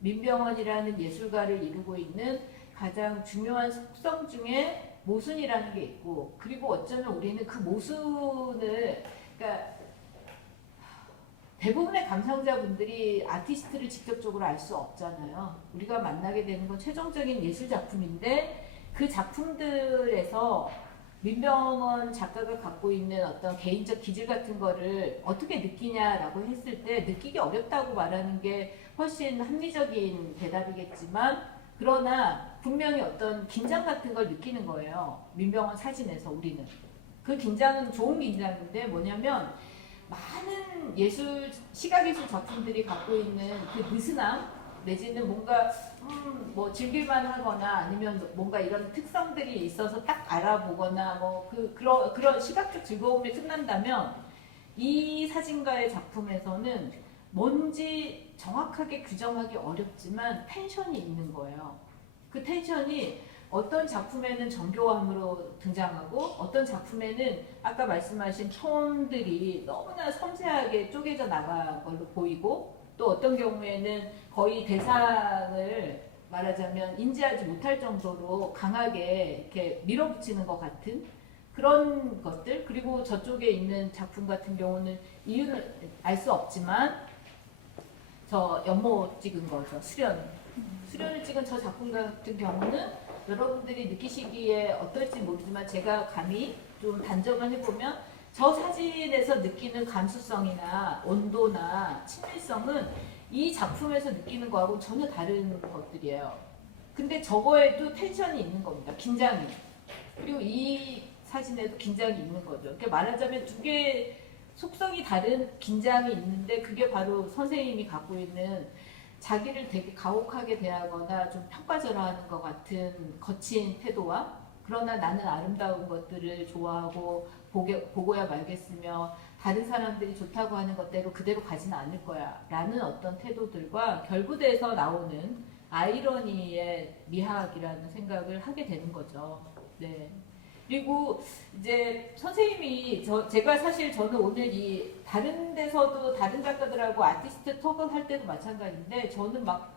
민병헌이라는 예술가를 이루고 있는 가장 중요한 속성 중에 모순이라는 게 있고 그리고 어쩌면 우리는 그 모순을 그러니까 대부분의 감상자분들이 아티스트를 직접적으로 알 수 없잖아요. 우리가 만나게 되는 건 최종적인 예술 작품인데 그 작품들에서 민병헌 작가가 갖고 있는 어떤 개인적 기질 같은 거를 어떻게 느끼냐라고 했을 때 느끼기 어렵다고 말하는 게 훨씬 합리적인 대답이겠지만 그러나 분명히 어떤 긴장 같은 걸 느끼는 거예요. 민병헌 사진에서 우리는. 그 긴장은 좋은 긴장인데 뭐냐면 많은 시각예술 작품들이 갖고 있는 그 느슨함 내지는 뭔가 뭐 즐길만 하거나 아니면 뭔가 이런 특성들이 있어서 딱 알아보거나 뭐 그런 시각적 즐거움이 끝난다면 이 사진가의 작품에서는 뭔지 정확하게 규정하기 어렵지만 텐션이 있는 거예요. 그 텐션이 어떤 작품에는 정교함으로 등장하고 어떤 작품에는 아까 말씀하신 톤들이 너무나 섬세하게 쪼개져 나간 걸로 보이고 또 어떤 경우에는 거의 대상을 말하자면 인지하지 못할 정도로 강하게 이렇게 밀어붙이는 것 같은 그런 것들 그리고 저쪽에 있는 작품 같은 경우는 이유는 알 수 없지만 저 연못 찍은 거죠. 수련을 찍은 저 작품 같은 경우는 여러분들이 느끼시기에 어떨지 모르지만 제가 감히 좀 단정을 해보면 저 사진에서 느끼는 감수성이나 온도나 친밀성은 이 작품에서 느끼는 거하고 전혀 다른 것들이에요. 근데 저거에도 텐션이 있는 겁니다. 긴장이. 그리고 이 사진에도 긴장이 있는 거죠. 그러니까 말하자면 두 개의 속성이 다른 긴장이 있는데 그게 바로 선생님이 갖고 있는 자기를 되게 가혹하게 대하거나 좀 평가절하하는 것 같은 거친 태도와 그러나 나는 아름다운 것들을 좋아하고 보고야 말겠으며 다른 사람들이 좋다고 하는 것대로 그대로 가지는 않을 거야 라는 어떤 태도들과 결부돼서 나오는 아이러니의 미학이라는 생각을 하게 되는 거죠. 네. 그리고 이제 선생님이 제가 사실 저는 오늘 이 다른 데서도 다른 작가들하고 아티스트 톡을 할 때도 마찬가지인데 저는 막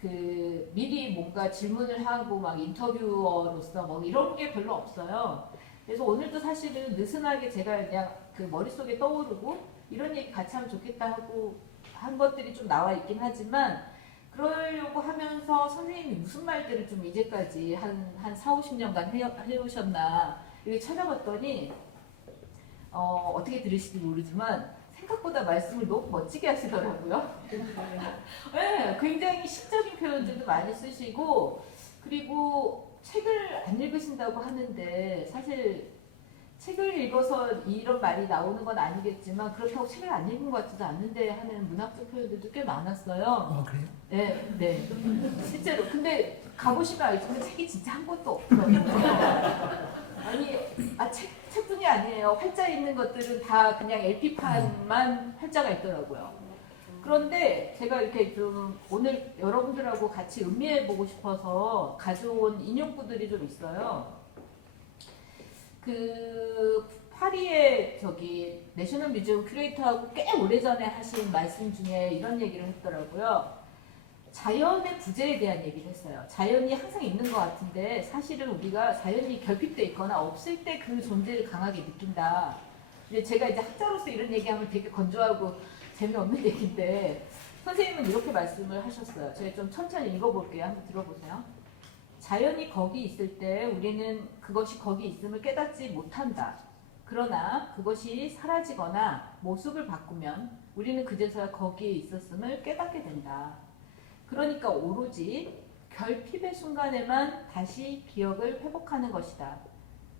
그 미리 뭔가 질문을 하고 막 인터뷰어로서 뭐 이런 게 별로 없어요. 그래서 오늘도 사실은 느슨하게 제가 그냥 그 머릿속에 떠오르고 이런 얘기 같이 하면 좋겠다 하고 한 것들이 좀 나와 있긴 하지만 그러려고 하면서 선생님이 무슨 말들을 좀 이제까지 한 4, 50년간 해오셨나 이렇게 찾아봤더니 어떻게 들으실지 모르지만 생각보다 말씀을 너무 멋지게 하시더라고요. 네, 굉장히 시적인 표현들도 많이 쓰시고 그리고 책을 안 읽으신다고 하는데 사실 책을 읽어서 이런 말이 나오는 건 아니겠지만 그렇다고 책을 안 읽은 것 같지도 않는데 하는 문학적 표현들도 꽤 많았어요. 그래요? 네, 네. 실제로. 근데 가보시면 알지만 책이 진짜 한 권도 없더라고요. 아니, 책뿐이 아니에요. 활자 있는 것들은 다 그냥 LP판만 활자가 있더라고요. 그런데 제가 이렇게 좀 오늘 여러분들하고 같이 음미해보고 싶어서 가져온 인용구들이 좀 있어요. 그 파리의 저기 내셔널 뮤지엄 큐레이터하고 꽤 오래전에 하신 말씀 중에 이런 얘기를 했더라고요. 자연의 부재에 대한 얘기를 했어요. 자연이 항상 있는 것 같은데 사실은 우리가 자연이 결핍돼 있거나 없을 때 그 존재를 강하게 느낀다. 근데 제가 이제 학자로서 이런 얘기하면 되게 건조하고 재미없는 얘기인데 선생님은 이렇게 말씀을 하셨어요. 제가 좀 천천히 읽어볼게요. 한번 들어보세요. 자연이 거기 있을 때 우리는 그것이 거기 있음을 깨닫지 못한다. 그러나 그것이 사라지거나 모습을 바꾸면 우리는 그제서야 거기에 있었음을 깨닫게 된다. 그러니까 오로지 결핍의 순간에만 다시 기억을 회복하는 것이다.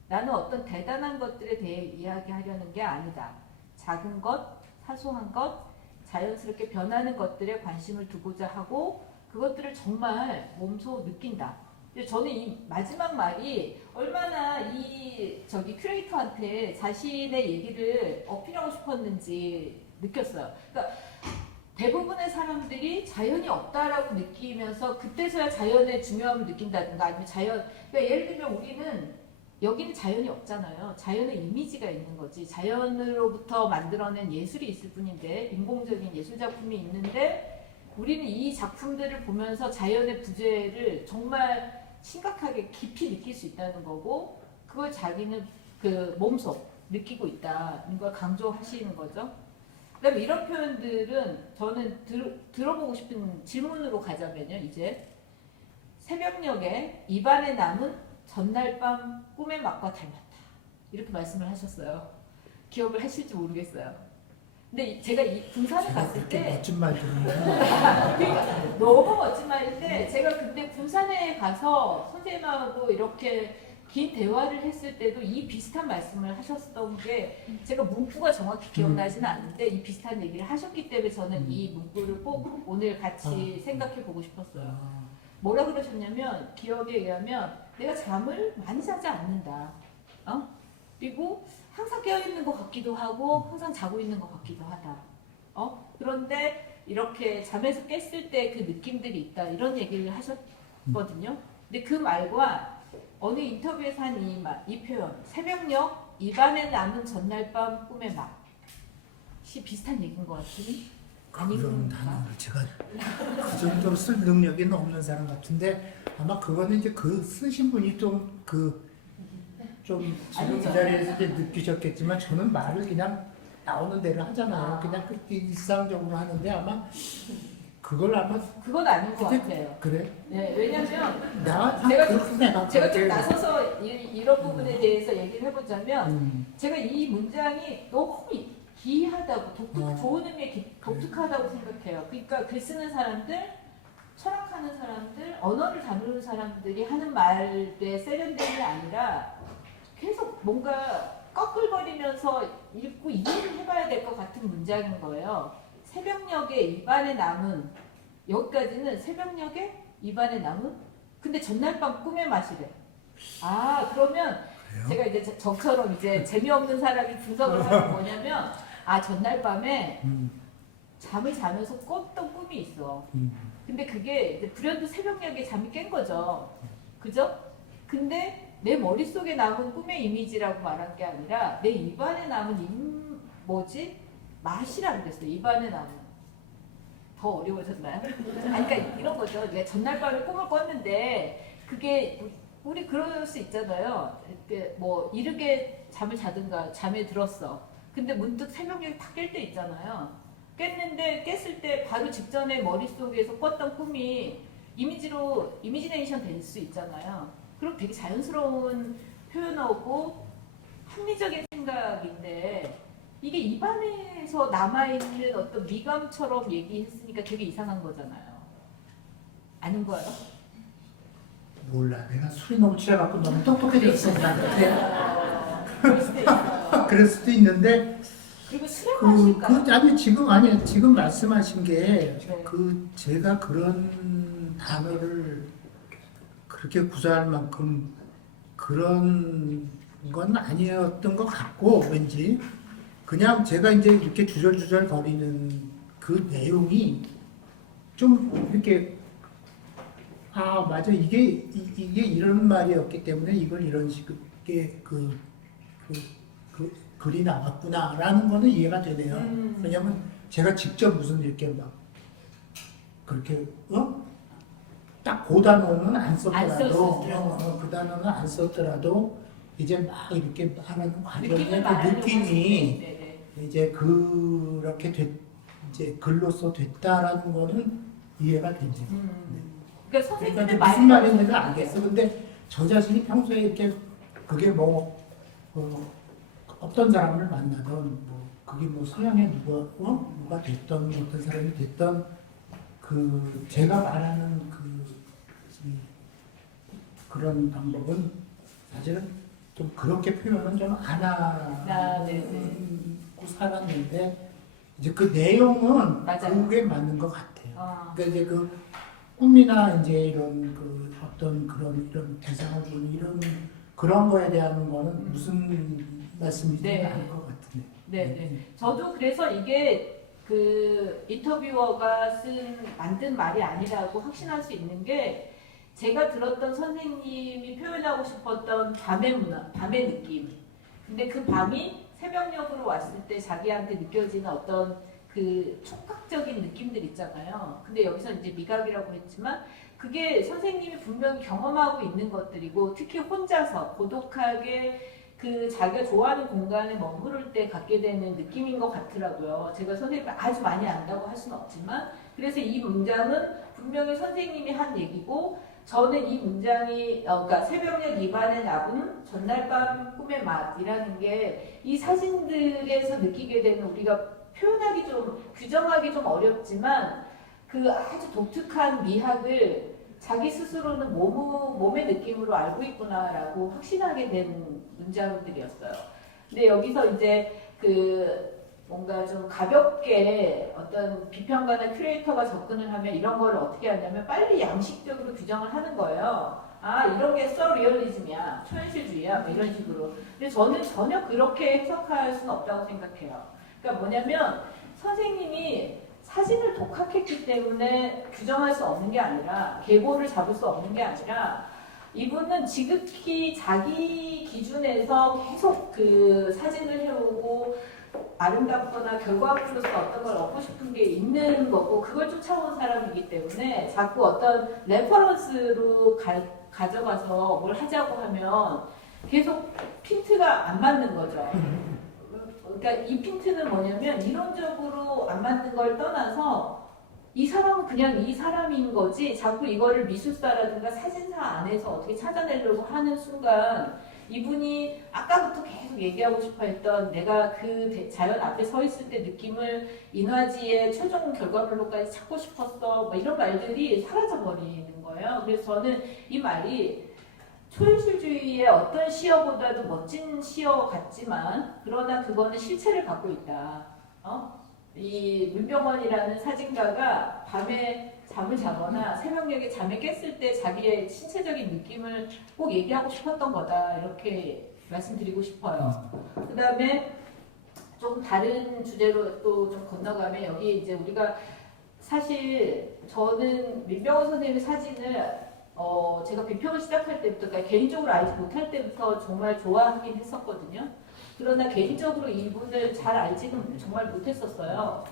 나는 어떤 대단한 것들에 대해 이야기하려는 게 아니다. 작은 것, 사소한 것, 자연스럽게 변하는 것들에 관심을 두고자 하고 그것들을 정말 몸소 느낀다. 저는 이 마지막 말이 얼마나 저기 큐레이터한테 자신의 얘기를 어필하고 싶었는지 느꼈어요. 그러니까 대부분의 사람들이 자연이 없다라고 느끼면서 그때서야 자연의 중요함을 느낀다든가 아니면 그러니까 예를 들면 우리는 여기는 자연이 없잖아요. 자연의 이미지가 있는 거지. 자연으로부터 만들어낸 예술이 있을 뿐인데 인공적인 예술 작품이 있는데 우리는 이 작품들을 보면서 자연의 부재를 정말 심각하게 깊이 느낄 수 있다는 거고 그걸 자기는 그 몸속 느끼고 있다는 걸 강조하시는 거죠. 그다음에 이런 표현들은 저는 들어보고 싶은 질문으로 가자면요. 이제 새벽녘에 입안에 남은 전날 밤 꿈의 맛과 닮았다. 이렇게 말씀을 하셨어요. 기억을 하실지 모르겠어요. 근데 제가 이 군산에 갔을 때 멋진 말들은 그러니까 너무 멋진 말인데 제가 근데 군산에 가서 선생님하고 이렇게 긴 대화를 했을 때도 이 비슷한 말씀을 하셨던 게 제가 문구가 정확히 기억나지는 않는데 이 비슷한 얘기를 하셨기 때문에 저는 이 문구를 꼭 오늘 같이 생각해 보고 싶었어요. 뭐라 그러셨냐면 기억에 의하면 내가 잠을 많이 자지 않는다. 그리고 항상 깨어있는 것 같기도 하고 항상 자고 있는 것 같기도 하다. 그런데 이렇게 잠에서 깼을 때 그 느낌들이 있다. 이런 얘기를 하셨거든요. 근데 그 말과 어느 인터뷰에서 한 이 표현 새벽녘 입안에 남은 전날 밤 꿈의 맛이 비슷한 얘기인 것 같으니 그런 단어를 제가 그 정도로 쓸 능력이 없는 사람 같은데 아마 그거는 이제 그 쓰신 분이 좀 지금 이 자리에서 이제 느끼셨겠지만 저는 말을 그냥 나오는 대로 하잖아요. 그냥 일상적으로 하는데 아마 그건 아닌 것 같아요. 그래? 네, 왜냐면 제가 좀 나서서 이런 부분에 대해서 얘기를 해보자면 제가 이 문장이 너무 기이하다고 좋은 의미의 독특하다고 생각해요. 그러니까 글 쓰는 사람들, 철학하는 사람들, 언어를 다루는 사람들이 하는 말에 세련됨이 아니라 계속 뭔가 꺼끌거리면서 읽고 이해를 해봐야 될 것 같은 문장인 거예요. 새벽녘에 입안에 남은 여기까지는 새벽녘에 입안에 남은 근데 전날 밤 꿈의 맛이래. 그러면 그래요? 제가 이제 저처럼 이제 재미없는 사람이 분석을 하면 뭐냐면 전날 밤에 잠을 자면서 꿨던 꿈이 있어. 음. 근데 그게 이제 불현듯 새벽녘에 잠이 깬 거죠. 그죠? 근데 내 머릿속에 남은 꿈의 이미지라고 말한 게 아니라 내 입안에 남은 맛이라 그랬어요. 입안에 남은. 더 어려워졌나요? 아니, 그러니까 이런 거죠. 내가 전날 밤에 꿈을 꿨는데 그게 우리 그럴 수 있잖아요. 이렇게 뭐 이르게 잠을 자든가 잠에 들었어. 근데 문득 새벽녘에 탁 깰 때 있잖아요. 깼을 때 바로 직전에 머릿속에서 꿨던 꿈이 이미지네이션 될 수 있잖아요. 그럼 되게 자연스러운 표현하고 합리적인 생각인데 이게 입안에서 남아있는 어떤 미감처럼 얘기했으니까 되게 이상한 거잖아요. 아닌 거예요? 몰라. 내가 술이 너무 취해갖고 너무 똑똑해졌어. 그럴 수도 있어요. 그럴 수도 있는데 그리고 술에 마실까요? 아니 지금 말씀하신 게 네. 제가 그런 단어를 그렇게 구사할 만큼 그런 건 아니었던 것 같고 왠지 그냥 제가 이제 이렇게 주절주절 거리는 그 내용이 좀 이렇게 맞아 이게 이런 말이었기 때문에 이걸 이런 식의 글이 나왔구나라는 거는 이해가 되네요. 왜냐면 제가 직접 무슨 이렇게 막 그렇게 딱 그 단어는 안 썼더라도 그 단어는 안 썼더라도 이제 막 이렇게 하는 과정의 그 느낌이 네네. 이제 그렇게 이제 글로써 됐다라는 거는 이해가 되죠. 그러니까 그러니까 선생님의 이제 무슨 말인지는 알겠어. 근데 저 자신이 평소에 이렇게 그게 어떤 사람을 만나던 그게 서양의 누가 됐던 어떤 사람이 됐던 제가 말하는 그런 방법은 사실은 좀 그렇게 표현은 좀 안 하고 살았는데 이제 그 내용은 맞아요. 그게 맞는 것 같아요. 그러니까 이제 꿈이나 이제 이런 어떤 이런 대상을 보는 이런 그런 거에 대한 거는 무슨 말씀인지는 알 것 같은데. 네. 저도 그래서 이게 인터뷰어가 만든 말이 아니라고 확신할 수 있는 게 제가 들었던 선생님이 표현하고 싶었던 밤의 문화, 밤의 느낌. 근데 그 밤이 새벽녘으로 왔을 때 자기한테 느껴지는 어떤 촉각적인 느낌들 있잖아요. 근데 여기서 이제 미각이라고 했지만 그게 선생님이 분명히 경험하고 있는 것들이고 특히 혼자서 고독하게 자기가 좋아하는 공간에 머무를 때 갖게 되는 느낌인 것 같더라고요. 제가 선생님을 아주 많이 안다고 할 수는 없지만 그래서 이 문장은 분명히 선생님이 한 얘기고 저는 이 문장이 그러니까 새벽녘 입안에 남은 전날 밤 꿈의 맛이라는 게 이 사진들에서 느끼게 되는 우리가 표현하기 규정하기 좀 어렵지만 아주 독특한 미학을 자기 스스로는 몸의 느낌으로 알고 있구나라고 확신하게 된 문장들이었어요. 근데 여기서 이제 뭔가 좀 가볍게 어떤 비평가나 큐레이터가 접근을 하면 이런 걸 어떻게 하냐면 빨리 양식적으로 규정을 하는 거예요. 이런 게 서리얼리즘이야, 초현실주의야, 뭐 이런 식으로. 근데 저는 전혀 그렇게 해석할 수는 없다고 생각해요. 그러니까 뭐냐면 선생님이 사진을 독학했기 때문에 규정할 수 없는 게 아니라 계보를 잡을 수 없는 게 아니라 이분은 지극히 자기 기준에서 계속 사진을 해오고 아름답거나 결과물로서 어떤 걸 얻고 싶은 게 있는 거고 그걸 쫓아온 사람이기 때문에 자꾸 어떤 레퍼런스로 가져가서 뭘 하자고 하면 계속 핀트가 안 맞는 거죠. 그러니까 이 핀트는 뭐냐면 이론적으로 안 맞는 걸 떠나서 이 사람은 그냥 이 사람인 거지 자꾸 이거를 미술사라든가 사진사 안에서 어떻게 찾아내려고 하는 순간 이분이 아까부터 계속 얘기하고 싶어 했던 내가 자연 앞에 서 있을 때 느낌을 인화지의 최종 결과물로까지 찾고 싶었어 뭐 이런 말들이 사라져버리는 거예요. 그래서 저는 이 말이 초현실주의의 어떤 시어보다도 멋진 시어 같지만 그러나 그거는 실체를 갖고 있다. 이 문병원이라는 사진가가 밤에 잠을 자거나 새벽녘에 잠에 깼을 때 자기의 신체적인 느낌을 꼭 얘기하고 싶었던 거다. 이렇게 말씀드리고 싶어요. 그 다음에 조금 다른 주제로 또 좀 건너가면 여기 이제 우리가 사실 저는 민병헌 선생님의 사진을 제가 비평을 시작할 때부터, 그러니까 개인적으로 알지 못할 때부터 정말 좋아하긴 했었거든요. 그러나 개인적으로 이분을 잘 알지는 정말 못했었어요.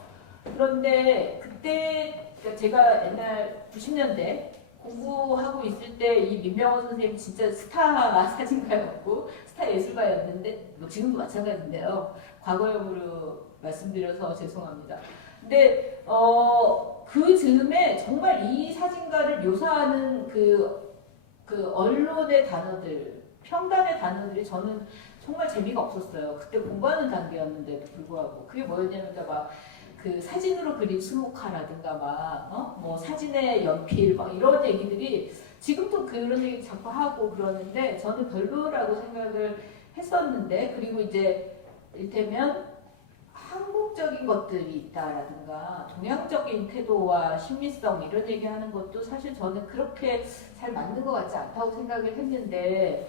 그런데 그때 그러니까 제가 옛날 90년대 공부하고 있을 때 이 민병헌 선생님 진짜 스타 사진가였고 스타 예술가였는데 뭐 지금도 마찬가지인데요. 과거형으로 말씀드려서 죄송합니다. 근데 그 즈음에 정말 이 사진가를 묘사하는 그 언론의 단어들, 평단의 단어들이 저는 정말 재미가 없었어요. 그때 공부하는 단계였는데도 불구하고 그게 뭐였냐면 막 그 사진으로 그린 수묵화라든가 뭐 사진의 연필 막 이런 얘기들이 지금도 그런 얘기 자꾸 하고 그러는데 저는 별로라고 생각을 했었는데, 그리고 이제 이를테면 한국적인 것들이 있다라든가 동양적인 태도와 신미성 이런 얘기하는 것도 사실 저는 그렇게 잘 맞는 것 같지 않다고 생각을 했는데,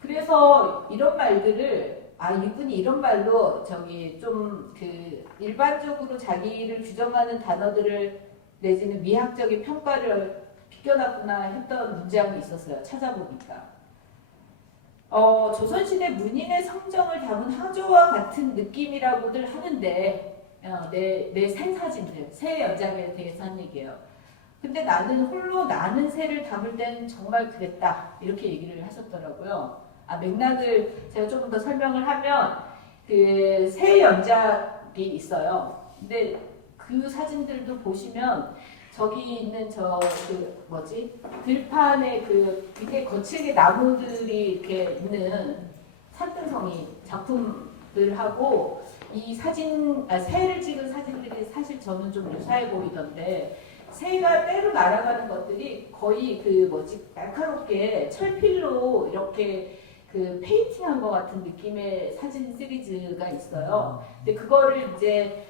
그래서 이런 말들을 이분이 이런 말로 좀 그 일반적으로 자기를 규정하는 단어들을 내지는 미학적인 평가를 비껴놨구나 했던 문장이 있었어요. 찾아보니까. 조선시대 문인의 성정을 담은 화조와 같은 느낌이라고들 하는데, 내 새 사진들, 새 연작에 대해서 한 얘기예요. 근데 나는 홀로 나는 새를 담을 땐 정말 그랬다. 이렇게 얘기를 하셨더라고요. 맥락을 제가 조금 더 설명을 하면, 그 새 연작이 있어요. 근데 그 사진들도 보시면, 저기 있는 들판에 굉장히 거칠게 나무들이 이렇게 있는 산등성이 작품들하고 이 새를 찍은 사진들이 사실 저는 좀 유사해 보이던데, 새가 때로 날아가는 것들이 거의 날카롭게 철필로 이렇게 페인팅한 것 같은 느낌의 사진 시리즈가 있어요. 근데 그거를 이제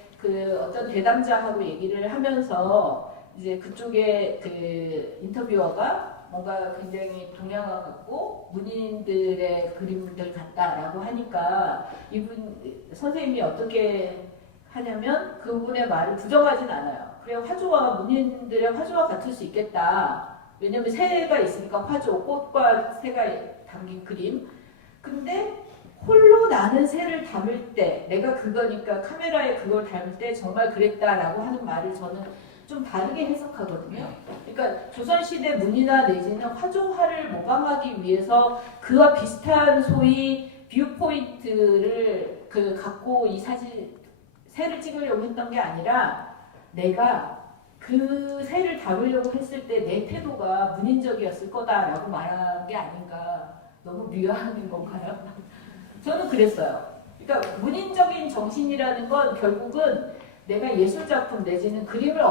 어떤 대담자하고 얘기를 하면서 이제 그쪽에 인터뷰어가 뭔가 굉장히 동양화 같고 문인들의 그림들 같다라고 하니까 선생님이 어떻게 하냐면 그분의 말을 부정하진 않아요. 그래, 문인들의 화조와 같을 수 있겠다. 왜냐면 새가 있으니까 화조, 꽃과 새가 담긴 그림. 근데 홀로 나는 새를 담을 때, 내가 그거니까 카메라에 그걸 담을 때 정말 그랬다라고 하는 말을 저는 좀 다르게 해석하거든요. 그러니까 조선시대 문이나 내지는 화조화를 모방하기 위해서 그와 비슷한 소위 뷰 포인트를 갖고 이 새를 찍으려고 했던 게 아니라 내가 그 새를 담으려고 했을 때 내 태도가 문인적이었을 거다라고 말한 게 아닌가. 너무 묘한 건가요? 저는 그랬어요. 그러니까 문인적인 정신이라는 건 결국은 내가 예술작품 내지는 그림을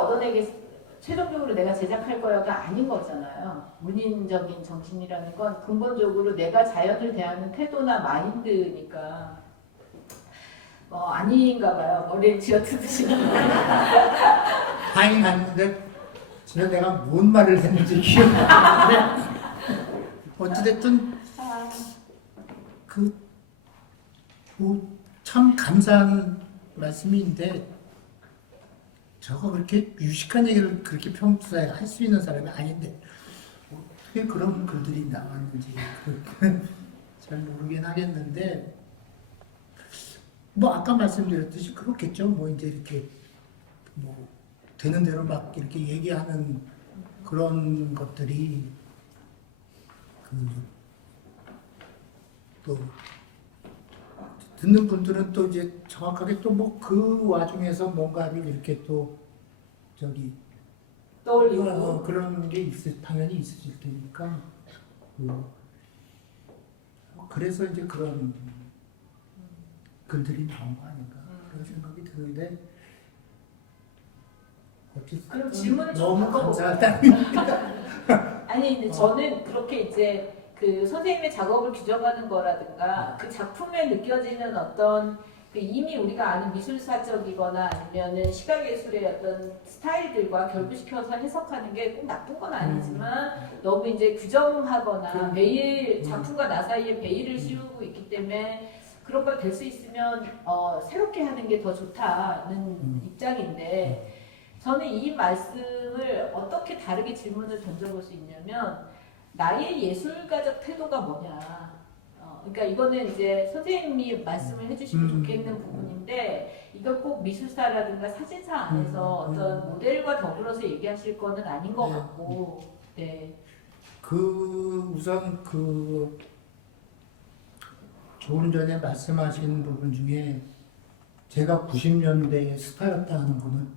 최종적으로 내가 제작할 거야가 아닌 거잖아요. 문인적인 정신이라는 건 근본적으로 내가 자연을 대하는 태도나 마인드니까 아닌가 봐요. 머리를 쥐어뜯으시는 다행히 갔는데 진짜 내가 뭔 말을 했는지 기억이 안 나는데 어찌됐든 참 감사한 말씀인데 저거 그렇게 유식한 얘기를 그렇게 평소에 할 수 있는 사람이 아닌데 어떻게 그런 글들이 나왔는지 잘 모르긴 하겠는데 아까 말씀드렸듯이 그렇겠죠. 이제 이렇게 되는 대로 막 이렇게 얘기하는 그런 것들이 또 듣는 분들은 또 이제 정확하게 또 그 와중에서 뭔가를 이렇게 또 떠올리고 그런 게 당연히 있으실 테니까 그래서 이제 그런 글들이 나온 거 아닌가 그런 생각이 드는데 그럼 질문을 좀 너무 바꿔볼까요? 감사하다. 아니 근데 저는 그렇게 이제 선생님의 작업을 규정하는 거라든가 그 작품에 느껴지는 어떤 이미 우리가 아는 미술사적이거나 아니면은 시각예술의 어떤 스타일들과 결부시켜서 해석하는 게 꼭 나쁜 건 아니지만 너무 이제 규정하거나 매일 작품과 나 사이에 베일을 씌우고 있기 때문에 그런 걸 될 수 있으면 새롭게 하는 게 더 좋다는 입장인데 저는 이 말씀을 어떻게 다르게 질문을 던져볼 수 있냐면 나의 예술가적 태도가 뭐냐. 그러니까 이거는 이제 선생님이 말씀을 해주시면 좋겠는 부분인데 이걸 꼭 미술사라든가 사진사 안에서 어떤 모델과 더불어서 얘기하실 거는 아닌 것 같고, 네. 우선 조금 전에 말씀하신 부분 중에 제가 90년대에 스타였다 하는 거는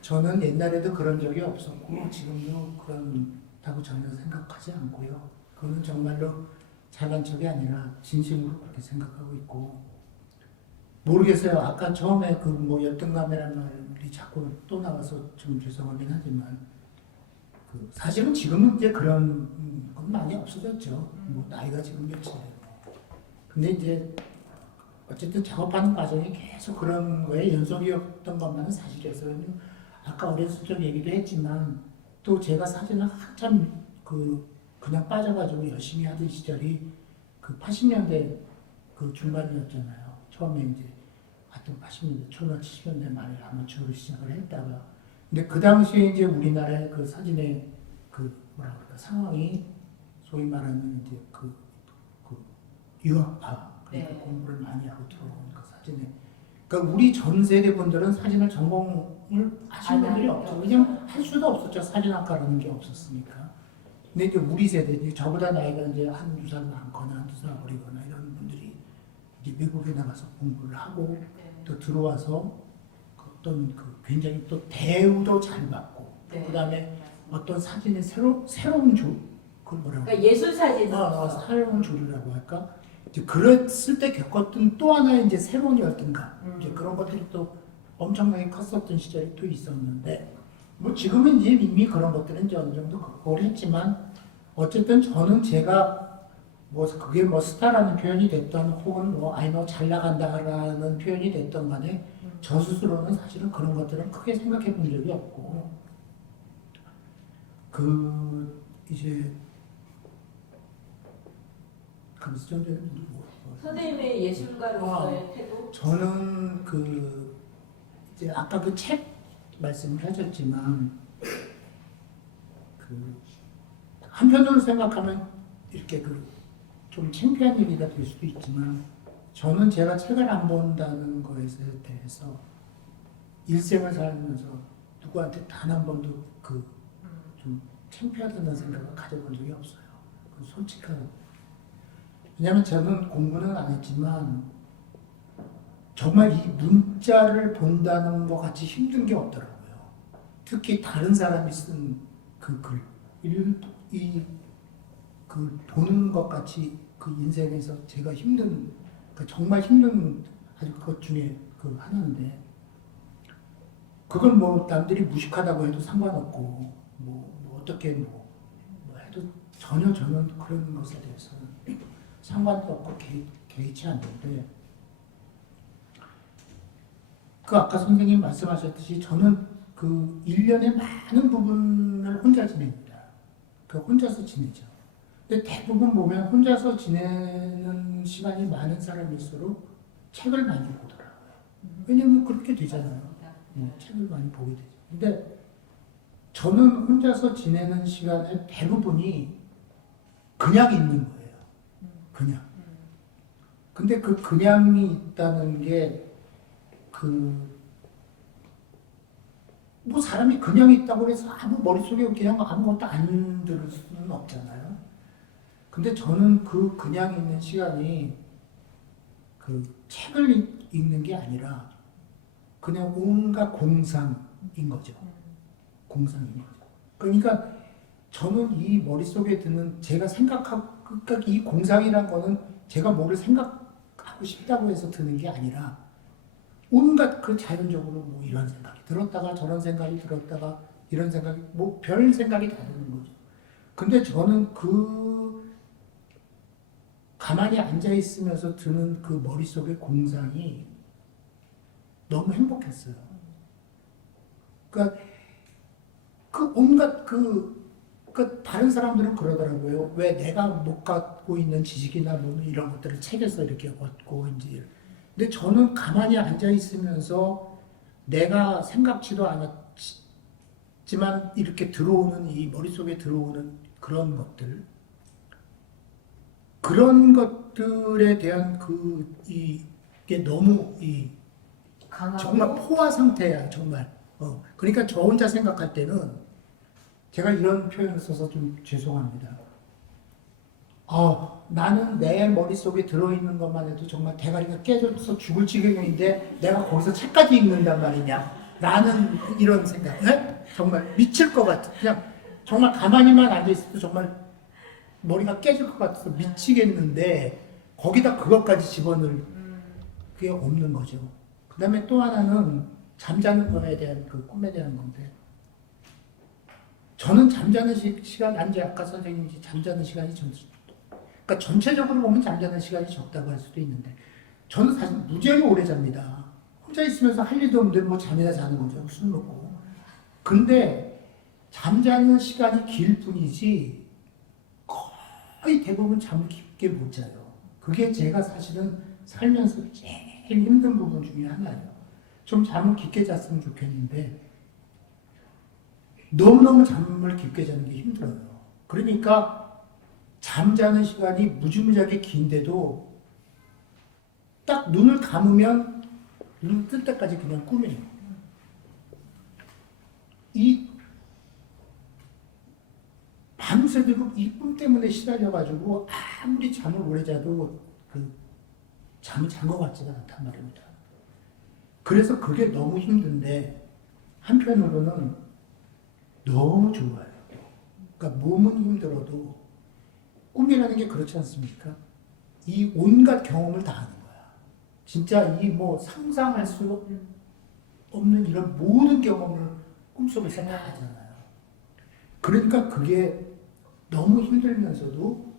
저는 옛날에도 그런 적이 없었고 지금도 그렇다고 전혀 생각하지 않고요. 그거는 정말로 잘난 척이 아니라 진심으로 그렇게 생각하고 있고 모르겠어요. 아까 처음에 열등감이라는 말이 자꾸 또 나와서 좀 죄송하긴 하지만 사실은 지금은 이제 그런 건 많이 없어졌죠. 나이가 지금 몇이에요. 근데 이제 어쨌든 작업하는 과정이 계속 그런 거에 연속이었던 것만은 사실이어서 아까 어렸을 적 얘기도 했지만 또 제가 사진을 한참 그냥 빠져가지고 열심히 하던 시절이 80년대 중반이었잖아요. 처음에 이제 하여튼 80년대 초나 70년대 말에 아마추어로 시작을 했다가 근데 그 당시에 이제 우리나라의 사진의 상황이 소위 말하는 이제 유학파 그러니까 네. 공부를 많이 하고 들어온 사진에 그러니까 우리 전 세대 분들은 사진을 전공을 하신 분들이 없죠. 그냥 할 수도 없었죠. 사진학과라는 게 없었으니까. 근데 이제 우리 세대, 이제 저보다 나이가 이제 한두 살 많거나 한두 살 어리거나 이런 분들이 이제 미국에 나가서 공부를 하고 네. 또 들어와서 어떤 굉장히 또 대우도 잘 받고 네. 그다음에 어떤 사진의 새로운 그걸 뭐라고 그러니까 예술 사진. 새로운 조류라고 할까? 이제 그랬을 때 겪었던 또 하나의 이제 새로운 열등감 이제 그런 것들이 또 엄청나게 컸었던 시절이 또 있었는데 뭐 지금은 이제 이미 그런 것들은 이제 어느 정도 극복을 했지만 어쨌든 저는 제가 그게 스타라는 표현이 됐던 혹은 너 잘 나간다라는 표현이 됐던 간에 저 스스로는 사실은 그런 것들은 크게 생각해 본 적이 없고 이제 그래서 좀 전에 선생님의 예술가로서의 태도? 저는 이제 아까 책 말씀을 하셨지만 한편으로 생각하면 이렇게 좀 창피한 얘기가 될 수도 있지만 저는 제가 책을 안 본다는 것에 대해서 일생을 살면서 누구한테 단 한 번도 좀 창피하다는 생각을 가져본 적이 없어요. 솔직한. 왜냐하면 저는 공부는 안 했지만 정말 이 문자를 본다는 것 같이 힘든 게 없더라고요. 특히 다른 사람이 쓴 글, 보는 것 같이 인생에서 제가 정말 힘든 아주 것 중에 하나인데 그걸 남들이 무식하다고 해도 상관없고 어떻게 해도 전혀 저는 그런 것에 대해서는 상관도 없고 개의치 않는데 아까 선생님 말씀하셨듯이 저는 1년의 많은 부분을 혼자 지냅니다. 혼자서 지내죠. 근데 대부분 보면 혼자서 지내는 시간이 많은 사람일수록 책을 많이 보더라고요. 왜냐면 그렇게 되잖아요. 책을 많이 보게 되죠. 근데 저는 혼자서 지내는 시간의 대부분이 그냥 있는 거예요. 그냥. 근데 그냥이 있다는 게 사람이 그냥 있다고 해서 머릿속에 그냥 아무것도 안 들을 수는 없잖아요. 근데 저는 그냥 있는 시간이 책을 읽는 게 아니라 그냥 온갖 공상인 거죠. 공상인 거죠. 그러니까 저는 이 머릿속에 드는 제가 그러니까 이 공상이란 거는 제가 뭐를 생각하고 싶다고 해서 드는 게 아니라 온갖 자연적으로 이런 생각이 들었다가 저런 생각이 들었다가 이런 생각이 별 생각이 다 드는 거죠. 근데 저는 가만히 앉아 있으면서 드는 머릿속의 공상이 너무 행복했어요. 그러니까 온갖 그 다른 사람들은 그러더라고요. 왜 내가 못 갖고 있는 지식이나 뭐 이런 것들을 책에서 이렇게 얻고 이제. 근데 저는 가만히 앉아 있으면서 내가 생각지도 않았지만 이렇게 들어오는 이 머릿속에 들어오는 그런 것들, 그런 것들에 대한 이게 너무 강하고 정말 포화 상태야 정말. 그러니까 저 혼자 생각할 때는 제가 이런 표현을 써서 좀 죄송합니다. 나는 내 머릿속에 들어있는 것만 해도 정말 대가리가 깨져서 죽을 지경인데 내가 거기서 책까지 읽는단 말이냐. 라는 이런 생각. 네? 정말 미칠 것 같아. 그냥 정말 가만히만 앉아있어도 정말 머리가 깨질 것 같아서 미치겠는데 거기다 그것까지 집어넣을 그게 없는 거죠. 그 다음에 또 하나는 잠자는 거에 대한 그 꿈에 대한 건데 저는 잠자는 시간, 이제 아까 선생님이 잠자는 시간이 그러니까 전체적으로 보면 잠자는 시간이 적다고 할 수도 있는데 저는 사실 무지하게 오래 잡니다. 혼자 있으면서 할 일도 없는데 뭐 잠이나 자는 거죠. 술 먹고. 근데 잠자는 시간이 길 뿐이지 거의 대부분 잠을 깊게 못 자요. 그게 제가 사실은 살면서 제일 힘든 부분 중에 하나예요. 좀 잠을 깊게 잤으면 좋겠는데 너무너무 잠을 깊게 자는 게 힘들어요. 그러니까 잠자는 시간이 무지무지하게 긴데도 딱 눈을 감으면 눈을 뜰 때까지 그냥 꿈이에요. 이 밤새도록 이 꿈 때문에 시달려가지고 아무리 잠을 오래 자도 그 잠이 잔 것 같지가 않단 말입니다. 그래서 그게 너무 힘든데 한편으로는 너무 좋아요. 그러니까 몸은 힘들어도 꿈이라는 게 그렇지 않습니까? 이 온갖 경험을 다 하는 거야. 진짜 이 뭐 상상할 수 없는 이런 모든 경험을 꿈속에서 다 하잖아요. 그러니까 그게 너무 힘들면서도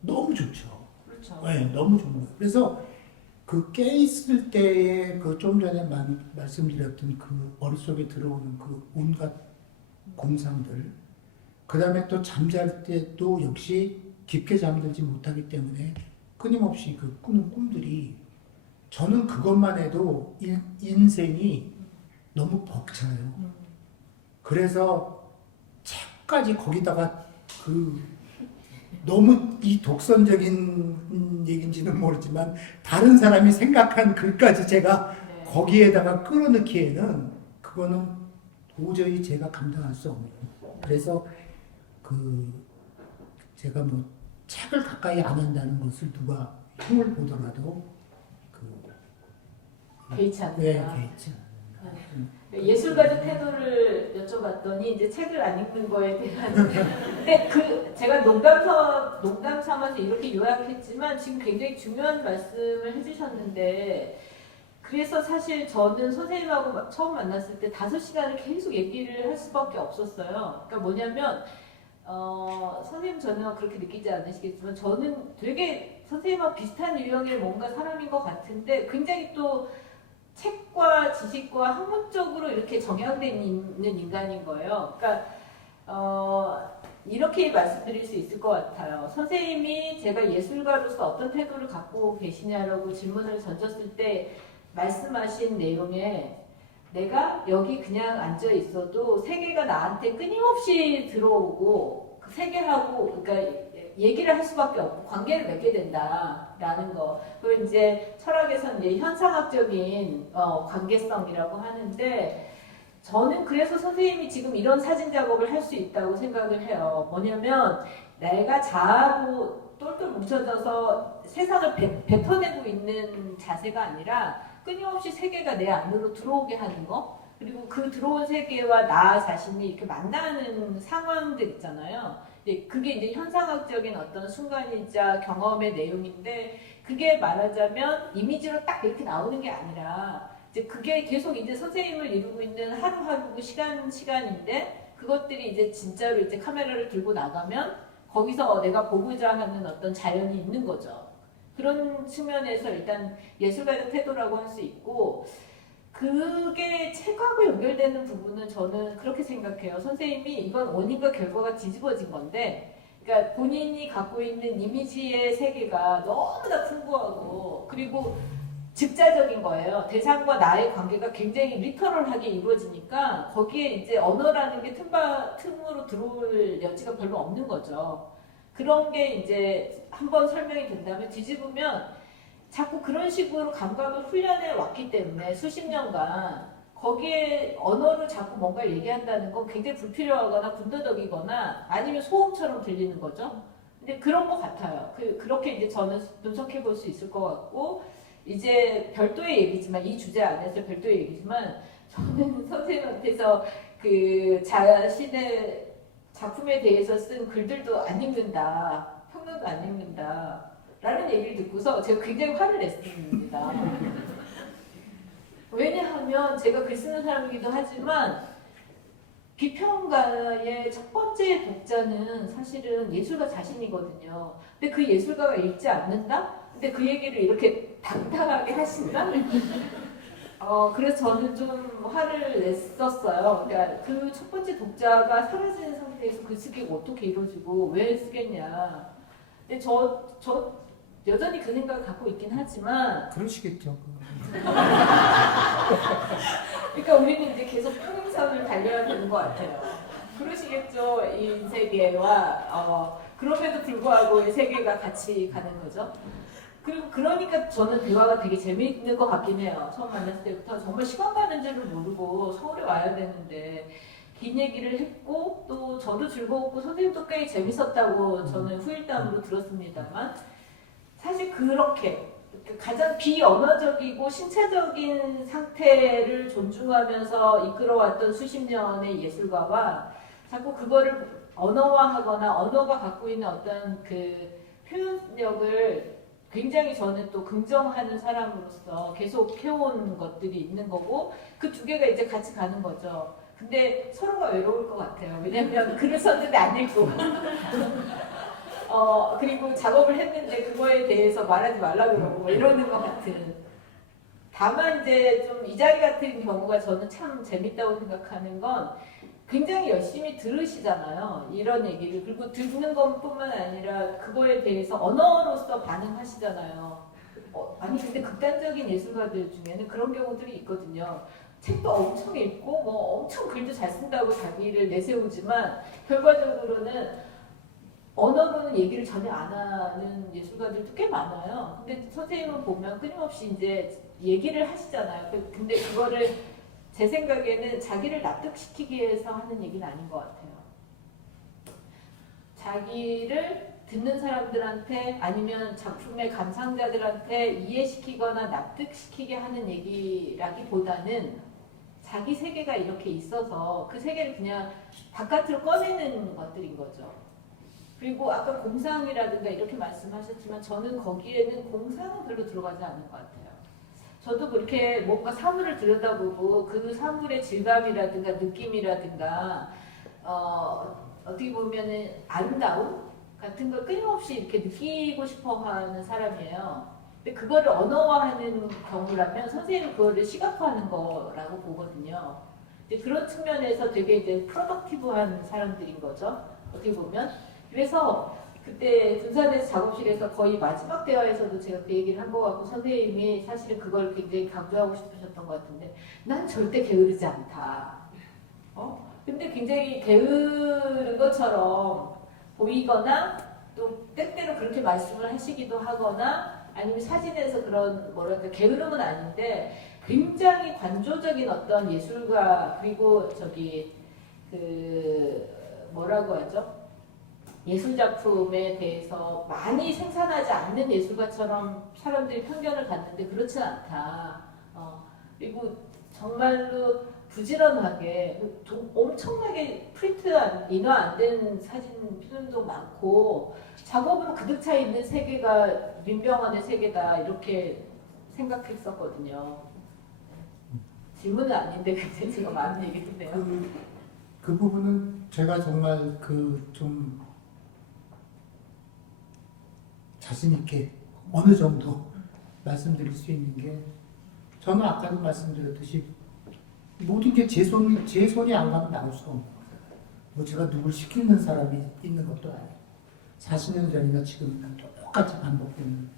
너무 좋죠. 그렇죠. 네, 너무 좋은 거예요. 그래서 그 깨있을 때에 그 좀 전에 말씀드렸던 그 머릿속에 들어오는 그 온갖 공상들, 그 다음에 또 잠잘 때도 역시 깊게 잠들지 못하기 때문에 끊임없이 그 꾸는 꿈들이 저는 그것만 해도 인생이 너무 벅차요. 그래서 책까지 거기다가 그 너무 이 독선적인 얘기인지는 모르지만 다른 사람이 생각한 글까지 제가 네. 거기에다가 끌어넣기에는 그거는 도저히 제가 감당할 수 없는. 그래서 그 제가 뭐 책을 가까이 안 한다는 것을 누가 흉을 보더라도 개의치 않는다. 왜 개의치 않는다. 예술가적 태도를 여쭤봤더니 이제 책을 안 읽는 거에 대한 근데 제가 농담 삼아서 이렇게 요약했지만 지금 굉장히 중요한 말씀을 해주셨는데 그래서 사실 저는 선생님하고 처음 만났을 때 5시간을 계속 얘기를 할 수밖에 없었어요. 그러니까 뭐냐면 선생님 저는 그렇게 느끼지 않으시겠지만 저는 되게 선생님하고 비슷한 유형의 뭔가 사람인 것 같은데 굉장히 또 책과 지식과 학문적으로 이렇게 정형돼 있는 인간인 거예요. 그러니까 이렇게 말씀드릴 수 있을 것 같아요. 선생님이 제가 예술가로서 어떤 태도를 갖고 계시냐라고 질문을 던졌을 때 말씀하신 내용에 내가 여기 그냥 앉아 있어도 세계가 나한테 끊임없이 들어오고 그 세계하고 그러니까 얘기를 할 수밖에 없고 관계를 맺게 된다라는 거. 그걸 이제 철학에서는 이제 현상학적인 관계성이라고 하는데 저는 그래서 선생님이 지금 이런 사진 작업을 할 수 있다고 생각을 해요. 뭐냐면 내가 자아로 똘똘 뭉쳐져서 세상을 뱉어내고 있는 자세가 아니라 끊임없이 세계가 내 안으로 들어오게 하는 거. 그리고 그 들어온 세계와 나 자신이 이렇게 만나는 상황들 있잖아요. 그게 이제 현상학적인 어떤 순간이자 경험의 내용인데 그게 말하자면 이미지로 딱 이렇게 나오는 게 아니라 이제 그게 계속 이제 선생님을 이루고 있는 하루하루 시간인데 그것들이 이제 진짜로 이제 카메라를 들고 나가면 거기서 내가 보고자 하는 어떤 자연이 있는 거죠. 그런 측면에서 일단 예술가적 태도라고 할 수 있고 그게 책하고 연결되는 부분은 저는 그렇게 생각해요. 선생님이 이건 원인과 결과가 뒤집어진 건데, 그러니까 본인이 갖고 있는 이미지의 세계가 너무나 풍부하고 그리고 즉자적인 거예요. 대상과 나의 관계가 굉장히 리터럴하게 이루어지니까 거기에 이제 언어라는 게 틈으로 들어올 여지가 별로 없는 거죠. 그런 게 이제 한번 설명이 된다면 뒤집으면 자꾸 그런 식으로 감각을 훈련해 왔기 때문에 수십 년간 거기에 언어를 자꾸 뭔가 얘기한다는 건 굉장히 불필요하거나 군더더기거나 아니면 소음처럼 들리는 거죠. 근데 그런 것 같아요. 그렇게 이제 저는 분석해 볼 수 있을 것 같고, 이제 별도의 얘기지만, 이 주제 안에서 별도의 얘기지만, 저는 선생님한테서 그 자신의 작품에 대해서 쓴 글들도 안 읽는다, 평론도 안 읽는다 라는 얘기를 듣고서 제가 굉장히 화를 냈습니다. 왜냐하면 제가 글 쓰는 사람이기도 하지만 비평가의 첫 번째 독자는 사실은 예술가 자신이거든요. 근데 그 예술가가 읽지 않는다? 근데 그 얘기를 이렇게 당당하게 하신다? 그래서 저는 좀 화를 냈었어요. 그러니까 그 첫 번째 독자가 사라지는 상태에서 그 쓰기가 어떻게 이루어지고 왜 쓰겠냐. 근데 저 여전히 그 생각을 갖고 있긴 하지만 그러시겠죠. 그러니까 우리는 이제 계속 평행선을 달려야 되는 것 같아요. 그러시겠죠. 이 세계와 그럼에도 불구하고 이 세계가 같이 가는 거죠. 그리고 그러니까 저는 대화가 되게 재미있는 것 같긴 해요. 처음 만났을 때부터 정말 시간 가는 줄을 모르고 서울에 와야 되는데 긴 얘기를 했고 또 저도 즐거웠고 선생님도 꽤 재밌었다고 저는 후일담으로 들었습니다만 사실 그렇게 가장 비언어적이고 신체적인 상태를 존중하면서 이끌어왔던 수십 년의 예술가와 자꾸 그거를 언어화하거나 언어가 갖고 있는 어떤 그 표현력을 굉장히 저는 또 긍정하는 사람으로서 계속 해온 것들이 있는 거고 그 두 개가 이제 같이 가는 거죠. 근데 서로가 외로울 것 같아요. 왜냐면 글을 썼는데 안 읽고 그리고 작업을 했는데 그거에 대해서 말하지 말라 그러고 뭐 이러는 것 같은. 다만 이제 좀 이 자리 같은 경우가 저는 참 재밌다고 생각하는 건 굉장히 열심히 들으시잖아요. 이런 얘기를. 그리고 듣는 것뿐만 아니라 그거에 대해서 언어로서 반응하시잖아요. 아니 근데 극단적인 예술가들 중에는 그런 경우들이 있거든요. 책도 엄청 읽고 뭐 엄청 글도 잘 쓴다고 자기를 내세우지만 결과적으로는 언어로는 얘기를 전혀 안 하는 예술가들도 꽤 많아요. 근데 선생님은 보면 끊임없이 이제 얘기를 하시잖아요. 근데 그거를 제 생각에는 자기를 납득시키기 위해서 하는 얘기는 아닌 것 같아요. 자기를 듣는 사람들한테 아니면 작품의 감상자들한테 이해시키거나 납득시키게 하는 얘기라기보다는 자기 세계가 이렇게 있어서 그 세계를 그냥 바깥으로 꺼내는 것들인 거죠. 그리고 아까 공상이라든가 이렇게 말씀하셨지만 저는 거기에는 공상은 별로 들어가지 않는 것 같아요. 저도 그렇게 뭔가 사물을 들여다보고 그 사물의 질감이라든가 느낌이라든가 어떻게 보면은 아름다움 같은 걸 끊임없이 이렇게 느끼고 싶어하는 사람이에요. 근데 그거를 언어화하는 경우라면 선생님은 그거를 시각화하는 거라고 보거든요. 근데 그런 측면에서 되게 이제 프로덕티브한 사람들인 거죠. 어떻게 보면. 그래서 그때 군산에서 작업실에서 거의 마지막 대화에서도 제가 그 얘기를 한 것 같고 선생님이 사실은 그걸 굉장히 강조하고 싶으셨던 것 같은데 난 절대 게으르지 않다. 근데 굉장히 게으른 것처럼 보이거나 또 때때로 그렇게 말씀을 하시기도 하거나 아니면 사진에서 그런 뭐랄까 게으름은 아닌데 굉장히 관조적인 어떤 예술가 그리고 그 뭐라고 하죠? 예술작품에 대해서 많이 생산하지 않는 예술가처럼 사람들이 편견을 갖는데 그렇진 않다. 그리고 정말로 부지런하게 엄청나게 인화 안 된 사진 필름도 많고 작업으로 가득 차 있는 세계가 민병헌의 세계다 이렇게 생각했었거든요. 질문은 아닌데 굉장히 제가 많은 얘기 듣네요. 그 부분은 제가 정말 좀 자신 있게 어느 정도 말씀드릴 수 있는 게 저는 아까도 말씀드렸듯이 모든 게 제 손이 안 가면 나올 수가 없는 거예요. 뭐 제가 누굴 시키는 사람이 있는 것도 아니고 40년 전이나 지금이나 똑같이 반복되는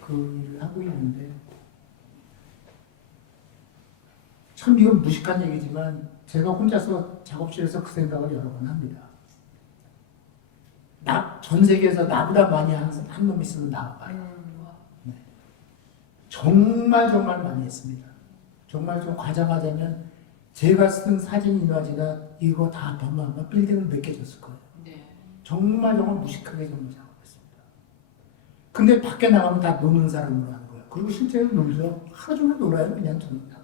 그 일을 하고 있는데 참 이건 무식한 얘기지만 제가 혼자서 작업실에서 그 생각을 여러 번 합니다. 전 세계에서 나보다 많이 하는 한 놈 있으면 나와봐요. 네. 정말 많이 했습니다. 정말 좀 과장하자면 제가 쓴 사진 인화지나 이거 다 합하면 아마 빌딩을 몇 개 줬을 거예요. 네. 정말 무식하게 정말 작업했습니다. 근데 밖에 나가면 다 노는 사람으로 하는 거예요. 그리고 실제로 놀죠. 하루 종일 놀아요. 그냥 저는 나가.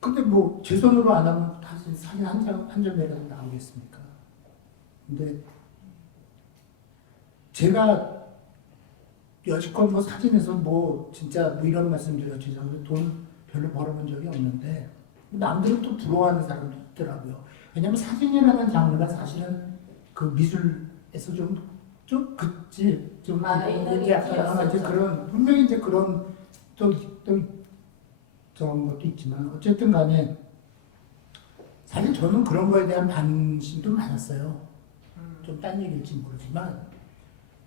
근데 뭐 제 손으로 안 하면 다시 사진 한 점이라도 나오겠습니까? 근데 제가 여지껏 뭐 사진에서 뭐 진짜 뭐 이런 말씀 드렸죠. 돈 별로 벌어본 적이 없는데 남들은 또 부러워하는 사람도 있더라고요. 왜냐면 사진이라는 장르가 사실은 그 미술에서 좀 그치 좀 이제 약간 이제 그런 분명히 이제 그런 또 저런 것도 있지만 어쨌든 간에 사실 저는 그런 거에 대한 반신도 많았어요. 좀 딴 얘기일지 모르지만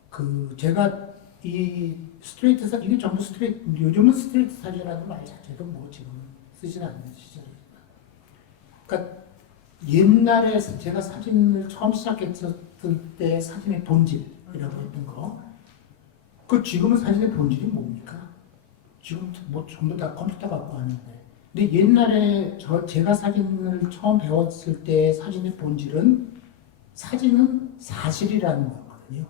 그 제가 이 스트레이트 사진 이게 전부 스트레이트 요즘은 스트레이트 사진이라는 말 자체도 뭐 지금 쓰진 않는 시절이지만 그러니까 옛날에 제가 사진을 처음 시작했을 때 사진의 본질이라고 했던 거 그 지금은 사진의 본질이 뭡니까? 지금 뭐 전부 다 컴퓨터 갖고 하는데 근데 옛날에 제가 사진을 처음 배웠을 때 사진의 본질은 사진은 사실이라는 거거든요.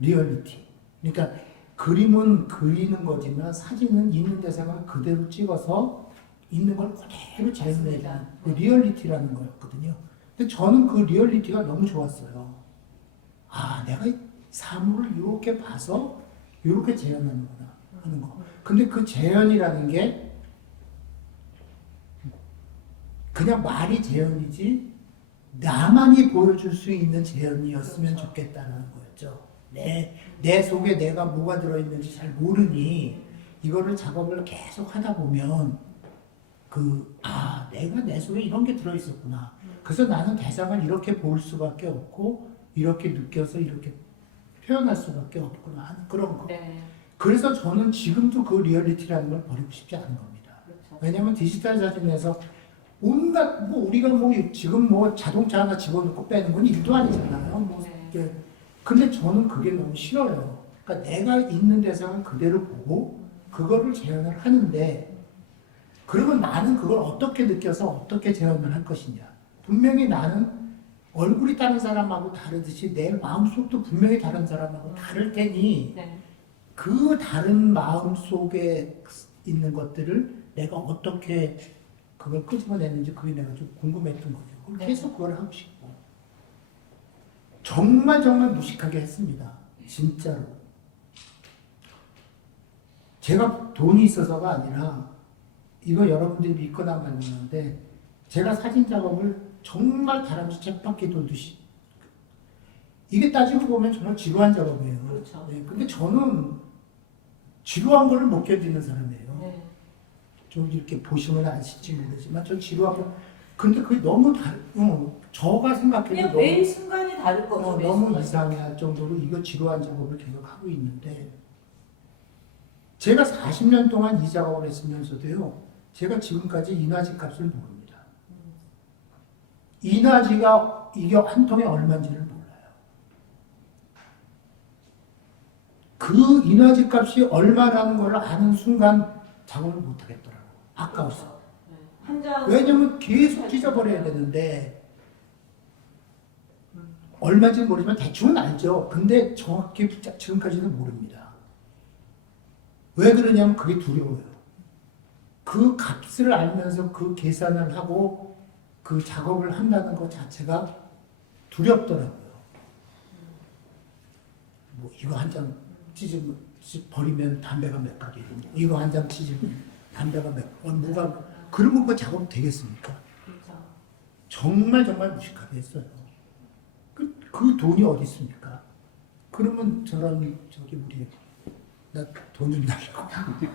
리얼리티. 그러니까 그림은 그리는 거지만 사진은 있는 대상을 그대로 찍어서 있는 걸 그대로 재현해주는 그 리얼리티라는 거였거든요. 근데 저는 그 리얼리티가 너무 좋았어요. 아, 내가 사물을 이렇게 봐서 이렇게 재현하는구나 하는 거. 근데 그 재현이라는 게 그냥 말이 재현이지 나만이 보여줄 수 있는 재현이었으면 좋겠다는 거였죠. 내 속에 내가 뭐가 들어있는지 잘 모르니 이거를 작업을 계속 하다 보면 내가 내 속에 이런 게 들어있었구나. 그래서 나는 대상을 이렇게 볼 수밖에 없고 이렇게 느껴서 이렇게 표현할 수밖에 없구나 하는 그런 거. 네. 그래서 저는 지금도 그 리얼리티라는 걸 버리고 싶지 않은 겁니다. 그렇죠. 왜냐하면 디지털 사진에서 온갖 뭐 우리가 뭐 지금 뭐 자동차 하나 집어넣고 빼는 건 일도 아니잖아요. 뭐 네. 근데 저는 그게 너무 싫어요. 그러니까 내가 있는 대상을 그대로 보고 그거를 재현을 하는데 그러면 나는 그걸 어떻게 느껴서 어떻게 재현을 할 것이냐. 분명히 나는 얼굴이 다른 사람하고 다르듯이 내 마음속도 분명히 다른 사람하고 다를 테니 네. 그 다른 마음속에 있는 것들을 내가 어떻게 그걸 끄집어냈는지 그게 내가 좀 궁금했던 거죠. 네. 계속 그걸 하고 싶고 정말 무식하게 했습니다. 진짜로. 제가 돈이 있어서가 아니라 이거 여러분들이 믿거나 말리는데 제가 사진 작업을 정말 다람쥐 쳇바퀴 돌듯이 이게 따지고 보면 정말 지루한 작업이에요. 그렇죠. 네, 근데 저는 지루한 거를 못 견디는 사람이에요. 네. 좀 이렇게 보시면 아실지 모르지만 전 지루한 거 근데 그게 너무 저가 생각해도 그냥 매일 순간이 다를 거죠. 매일 너무 순간이. 이상할 정도로 이거 지루한 작업을 계속 하고 있는데 제가 40년 동안 이 작업을 했으면서도요 제가 지금까지 인화지 값을 모릅니다. 인화지가 이게 한 통에 얼마인지를 몰라요. 그 인화지 값이 얼마라는 걸 아는 순간 작업을 못 하겠더라고. 아까워서. 네. 한 장. 왜냐면 계속 찢어버려야 되는데 얼마인지는 모르지만 대충은 알죠. 근데 정확히 지금까지는 모릅니다. 왜 그러냐면 그게 두려워요. 그 값을 알면서 그 계산을 하고 그 작업을 한다는 것 자체가 두렵더라고요. 뭐 이거 한 장 버리면 담배가 몇 가지, 이거 한 장 찢으면 담배가 몇 가지, 뭐가 그러면 그 작업 되겠습니까? 그렇죠. 정말 무식하게 했어요. 그 돈이 어디 있습니까? 그러면 저런 우리 나 돈 좀 달라고.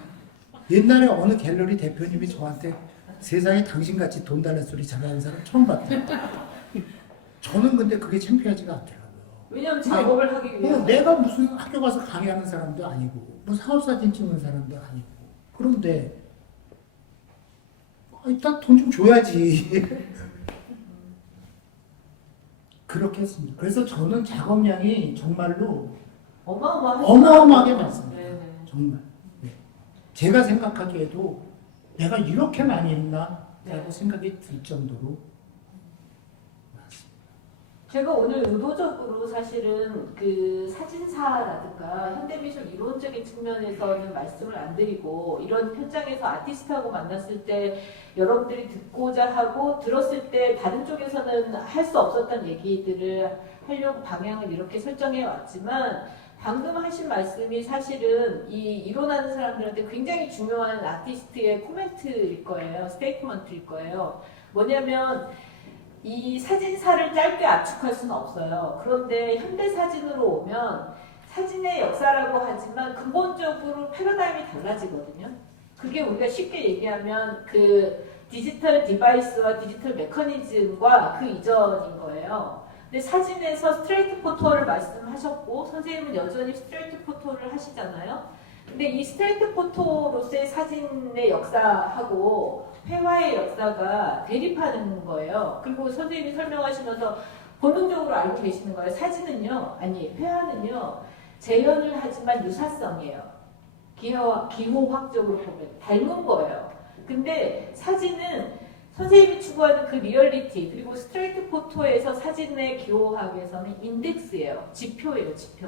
옛날에 어느 갤러리 대표님이 저한테 세상에 당신같이 돈 달라는 소리 잘하는 사람 처음 봤대요. 저는 근데 그게 창피하지가 않더라고요. 왜냐면 작업을 하기 위해서. 내가 무슨 학교 가서 강의하는 사람도 아니고 뭐 사업사진 찍는 사람도 아니고 그런데 일단 돈 좀 줘야지. 그렇게 했습니다. 그래서 저는 작업량이 정말로 어마어마하게 많습니다. 네네. 정말. 네. 제가 생각하기에도 내가 이렇게 많이 했나? 라고 네. 생각이 들 정도로 많습니다. 제가 오늘 의도적으로 사실은 그 사진사라든가 현대미술 이론적인 측면에서는 말씀을 안 드리고 이런 현장에서 아티스트하고 만났을 때 여러분들이 듣고자 하고 들었을 때 다른 쪽에서는 할 수 없었던 얘기들을 하려고 방향을 이렇게 설정해 왔지만 방금 하신 말씀이 사실은 이 이론하는 사람들한테 굉장히 중요한 아티스트의 코멘트일 거예요. 스테이트먼트일 거예요. 뭐냐면 이 사진사를 짧게 압축할 수는 없어요. 그런데 현대 사진으로 오면 사진의 역사라고 하지만 근본적으로 패러다임이 달라지거든요. 그게 우리가 쉽게 얘기하면 그 디지털 디바이스와 디지털 메커니즘과 그 이전인 거예요. 근데 사진에서 스트레이트 포토를 말씀하셨고 선생님은 여전히 스트레이트 포토를 하시잖아요. 근데 이 스트레이트 포토로서의 사진의 역사하고 회화의 역사가 대립하는 거예요. 그리고 선생님이 설명하시면서 본능적으로 알고 계시는 거예요. 사진은요, 아니 회화는요, 재현을 하지만 유사성이에요. 기호학적으로 보면 닮은 거예요. 근데 사진은 선생님이 추구하는 그 리얼리티 그리고 스트레이트 포토에서 사진의 기호학에서는 인덱스예요. 지표예요, 지표.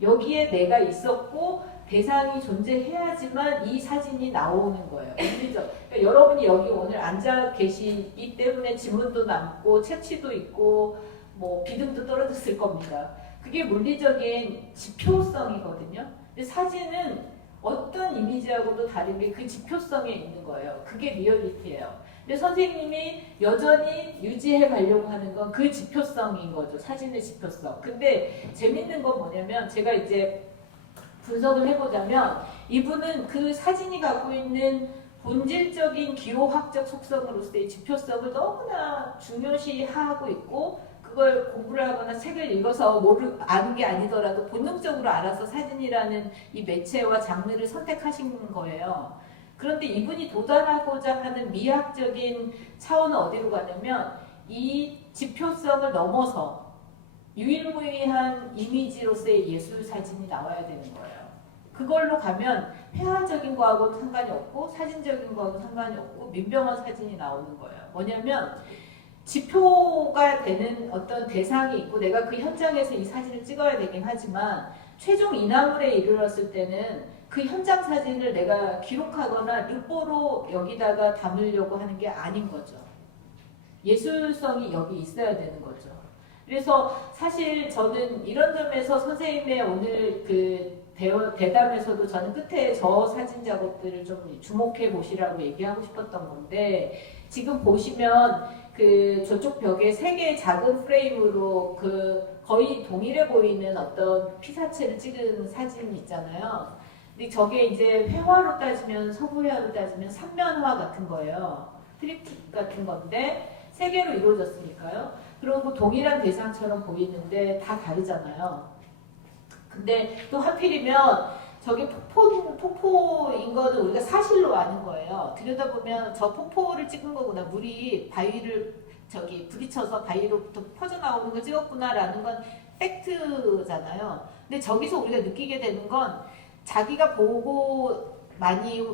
여기에 내가 있었고 대상이 존재해야지만 이 사진이 나오는 거예요. 그러니까 여러분이 여기 오늘 앉아 계시기 때문에 지문도 남고 채취도 있고 뭐 비듬도 떨어졌을 겁니다. 그게 물리적인 지표성이거든요. 근데 사진은 어떤 이미지하고도 다른 게 그 지표성에 있는 거예요. 그게 리얼리티예요. 근데 선생님이 여전히 유지해 가려고 하는 건 그 지표성인 거죠. 사진의 지표성. 근데 재밌는 건 뭐냐면 제가 이제 분석을 해보자면 이분은 그 사진이 갖고 있는 본질적인 기호학적 속성으로서의 지표성을 너무나 중요시하고 있고 그걸 공부를 하거나 책을 읽어서 아는 게 아니더라도 본능적으로 알아서 사진이라는 이 매체와 장르를 선택하신 거예요. 그런데 이분이 도달하고자 하는 미학적인 차원은 어디로 가냐면 이 지표성을 넘어서 유일무이한 이미지로서의 예술 사진이 나와야 되는 거예요. 그걸로 가면 회화적인 거하고는 상관이 없고 사진적인 거하고는 상관이 없고 민병헌 사진이 나오는 거예요. 뭐냐면 지표가 되는 어떤 대상이 있고 내가 그 현장에서 이 사진을 찍어야 되긴 하지만 최종 인화물에 이르렀을 때는 그 현장 사진을 내가 기록하거나 르포로 여기다가 담으려고 하는 게 아닌 거죠. 예술성이 여기 있어야 되는 거죠. 그래서 사실 저는 이런 점에서 선생님의 오늘 그 대담에서도 저는 끝에 저 사진 작업들을 좀 주목해 보시라고 얘기하고 싶었던 건데 지금 보시면 그 저쪽 벽에 3개의 작은 프레임으로 그 거의 동일해 보이는 어떤 피사체를 찍은 사진 있잖아요. 근데 저게 이제 회화로 따지면 서부회화로 따지면 3면화 같은 거예요. 트리프틱 같은 건데 3개로 이루어졌으니까요. 그리고 동일한 대상처럼 보이는데 다 다르잖아요. 근데 또 하필이면 저게 폭포인 거는 우리가 사실로 아는 거예요. 들여다보면 저 폭포를 찍은 거구나. 물이 바위를 부딪혀서 바위로부터 퍼져나오는 걸 찍었구나라는 건 팩트잖아요. 근데 저기서 우리가 느끼게 되는 건 자기가 보고 많이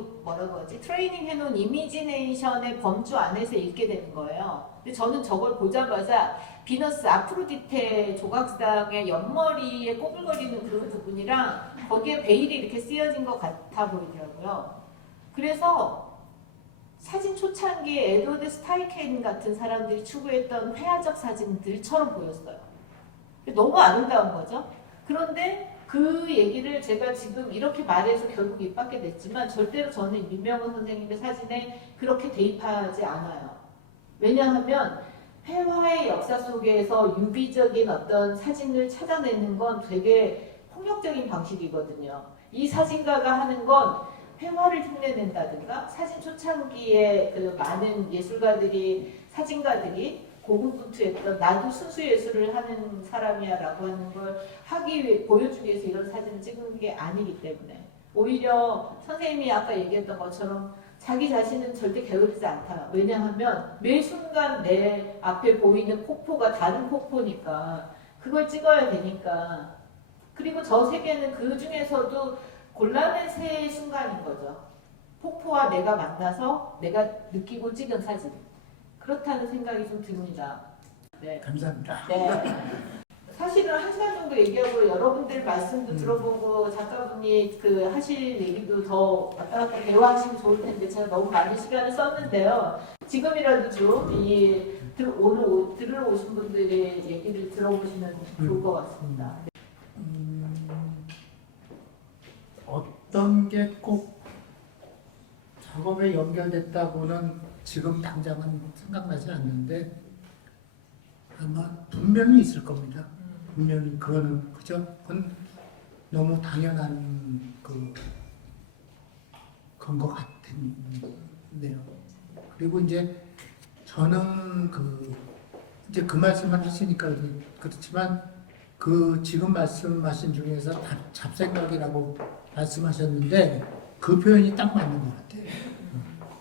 트레이닝 해놓은 이미지네이션의 범주 안에서 읽게 되는 거예요. 근데 저는 저걸 보자마자 비너스 아프로디테 조각상의 옆머리에 꼬불거리는 그 부분이랑 거기에 베일이 이렇게 쓰여진 것 같아 보이더라고요. 그래서 사진 초창기에 에드워드 스타이켄 같은 사람들이 추구했던 회화적 사진들처럼 보였어요. 너무 아름다운 거죠. 그런데 그 얘기를 제가 지금 이렇게 말해서 결국 입 받게 됐지만 절대로 저는 민병헌 선생님의 사진에 그렇게 대입하지 않아요. 왜냐하면 회화의 역사 속에서 유비적인 어떤 사진을 찾아내는 건 되게 폭력적인 방식이거든요. 이 사진가가 하는 건 회화를 흉내낸다든가 사진 초창기에 그 많은 예술가들이 사진가들이 고군분투했던 나도 순수 예술을 하는 사람이야라고 하는 걸 하기 위해 보여주기 위해서 이런 사진을 찍은 게 아니기 때문에 오히려 선생님이 아까 얘기했던 것처럼 자기 자신은 절대 게으르지 않다. 왜냐하면 매 순간 내 앞에 보이는 폭포가 다른 폭포니까 그걸 찍어야 되니까. 그리고 저 세계는 그 중에서도 곤란의 순간인 거죠. 폭포와 내가 만나서 내가 느끼고 찍은 사진. 그렇다는 생각이 좀 듭니다. 네. 감사합니다. 네. 사실은 1시간 정도 얘기하고 여러분들 말씀도 들어보고 작가분이 그 하실 얘기도 더 왔다 갔다 대화하시면 좋을 텐데 제가 너무 많은 시간을 썼는데요. 지금이라도 좀 이 오늘 들으러 오신 분들의 얘기를 들어보시면 좋을 것 같습니다. 어떤 게 꼭 작업에 연결됐다고는 지금 당장은 생각나지 않는데 아마 분명히 있을 겁니다. 분명히 그거는 그죠? 그건 너무 당연한 그건 것 같은데요. 그리고 이제 저는 이제 그 말씀을 하시니까 그렇지만 그 지금 말씀하신 중에서 잡생각이라고 말씀하셨는데 그 표현이 딱 맞는 것 같아요.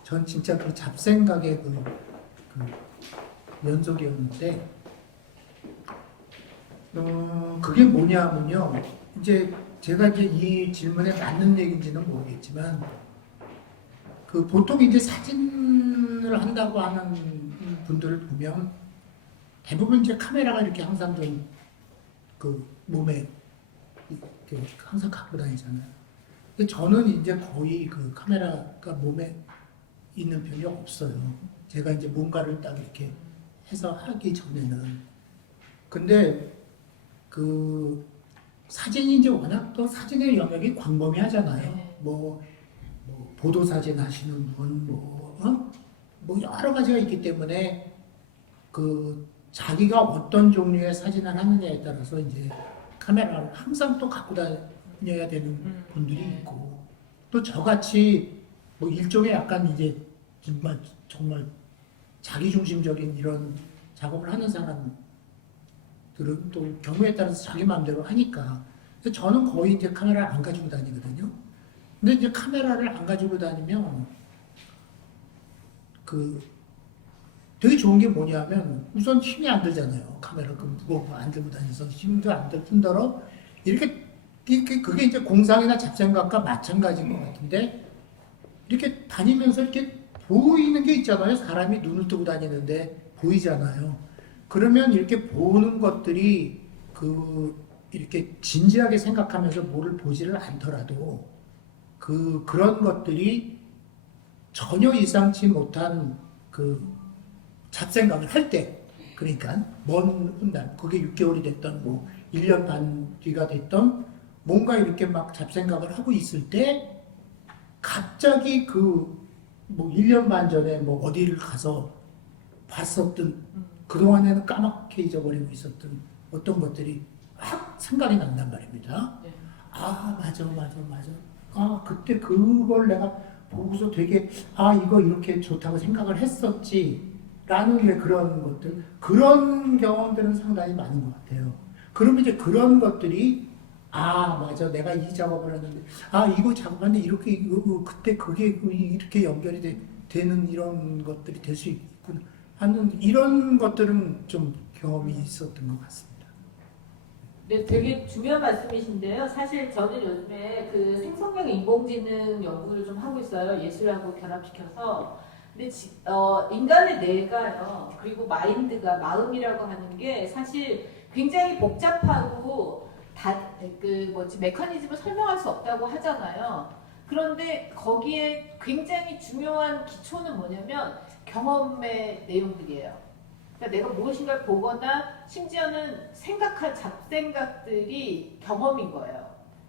전 진짜 그 잡생각의 그 연속이었는데 그게 뭐냐면요. 이제 제가 이제 이 질문에 맞는 얘기인지는 모르겠지만 그 보통 이제 사진을 한다고 하는 분들을 보면 대부분 이제 카메라가 이렇게 항상 좀 그 몸에 이렇게 항상 갖고 다니잖아요. 근데 저는 이제 거의 그 카메라가 몸에 있는 편이 없어요. 제가 이제 뭔가를 딱 이렇게 해서 하기 전에는. 근데 그 사진이 이제 워낙 또 사진의 영역이 광범위하잖아요. 네. 뭐 보도 사진 하시는 분, 뭐 여러 가지가 있기 때문에 그 자기가 어떤 종류의 사진을 하느냐에 따라서 이제 카메라를 항상 또 갖고 다녀야 되는 분들이 있고 또 저같이 뭐 일종의 약간 이제 정말 자기중심적인 이런 작업을 하는 사람들은 또 경우에 따라서 자기 마음대로 하니까 저는 거의 이제 카메라를 안 가지고 다니거든요. 근데 이제 카메라를 안 가지고 다니면 되게 좋은 게 뭐냐면 우선 힘이 안 들잖아요. 카메라 그 무거운 거 안 들고 다녀서 힘도 안 들 뿐더러 이렇게 그게 이제 공상이나 잡생각과 마찬가지인 것 같은데 이렇게 다니면서 이렇게 보이는 게 있잖아요. 사람이 눈을 뜨고 다니는데 보이잖아요. 그러면 이렇게 보는 것들이 이렇게 진지하게 생각하면서 뭐를 보지를 않더라도 그런 것들이 전혀 예상치 못한 잡생각을 할 때, 그러니까 먼 훗날, 그게 6개월이 됐던 뭐 1년 반 뒤가 됐던 뭔가 이렇게 막 잡생각을 하고 있을 때 갑자기 뭐 1년 반 전에 뭐 어디를 가서 봤었던 그동안에는 까맣게 잊어버리고 있었던 어떤 것들이 확 생각이 난단 말입니다. 네. 아, 맞아. 아, 그때 그걸 내가 보고서 되게 이거 이렇게 좋다고 생각을 했었지 라는 왜 그런 것들, 그런 경험들은 상당히 많은 것 같아요. 그러면 이제 그런 것들이 맞아, 내가 이 작업을 했는데 이거 작업하는데 이렇게 그때 그게 이렇게 연결이 되는 이런 것들이 될 수 있구나 하는 이런 것들은 좀 경험이 있었던 것 같습니다. 네, 되게 중요한 말씀이신데요. 사실 저는 요즘에 그 생성형 인공지능 연구를 좀 하고 있어요. 예술하고 결합시켜서. 근데 인간의 뇌가요, 그리고 마인드가, 마음이라고 하는 게 사실 굉장히 복잡하고 메커니즘을 설명할 수 없다고 하잖아요. 그런데 거기에 굉장히 중요한 기초는 뭐냐면 경험의 내용들이에요. 그러니까 내가 무엇인가를 보거나 심지어는 생각한 잡생각들이 경험인 거예요.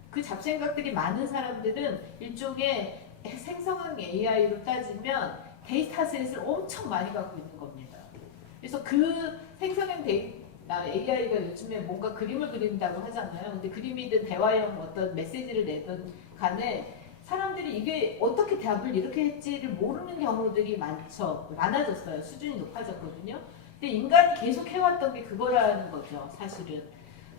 그 잡생각들이 많은 사람들은 일종의 생성형 AI로 따지면 데이터셋을 엄청 많이 갖고 있는 겁니다. 그래서 그 생성형 AI가 요즘에 뭔가 그림을 그린다고 하잖아요. 근데 그림이든 대화형 어떤 메시지를 내든 간에 사람들이 이게 어떻게 대합을 이렇게 했지를 모르는 경우들이 많아졌어요. 수준이 높아졌거든요. 근데 인간이 계속 해왔던 게 그거라는 거죠, 사실은.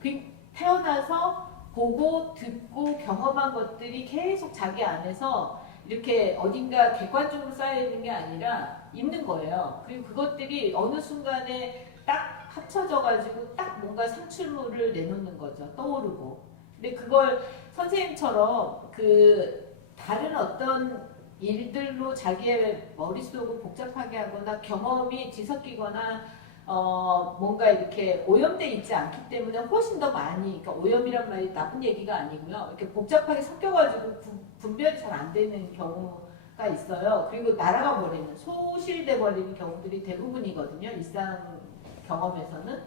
그 태어나서 보고 듣고 경험한 것들이 계속 자기 안에서 이렇게 어딘가 객관적으로 쌓여있는 게 아니라 있는 거예요. 그리고 그것들이 어느 순간에 딱 합쳐져가지고 딱 뭔가 산출물을 내놓는 거죠. 떠오르고. 근데 그걸 선생님처럼 그 다른 어떤 일들로 자기의 머릿속을 복잡하게 하거나 경험이 뒤섞이거나 뭔가 이렇게 오염돼 있지 않기 때문에 훨씬 더 많이, 그러니까 오염이란 말이 나쁜 얘기가 아니고요. 이렇게 복잡하게 섞여가지고 분별이 잘 안 되는 경우가 있어요. 그리고 날아가 버리는, 소실돼 버리는 경우들이 대부분이거든요. 일상 경험에서는.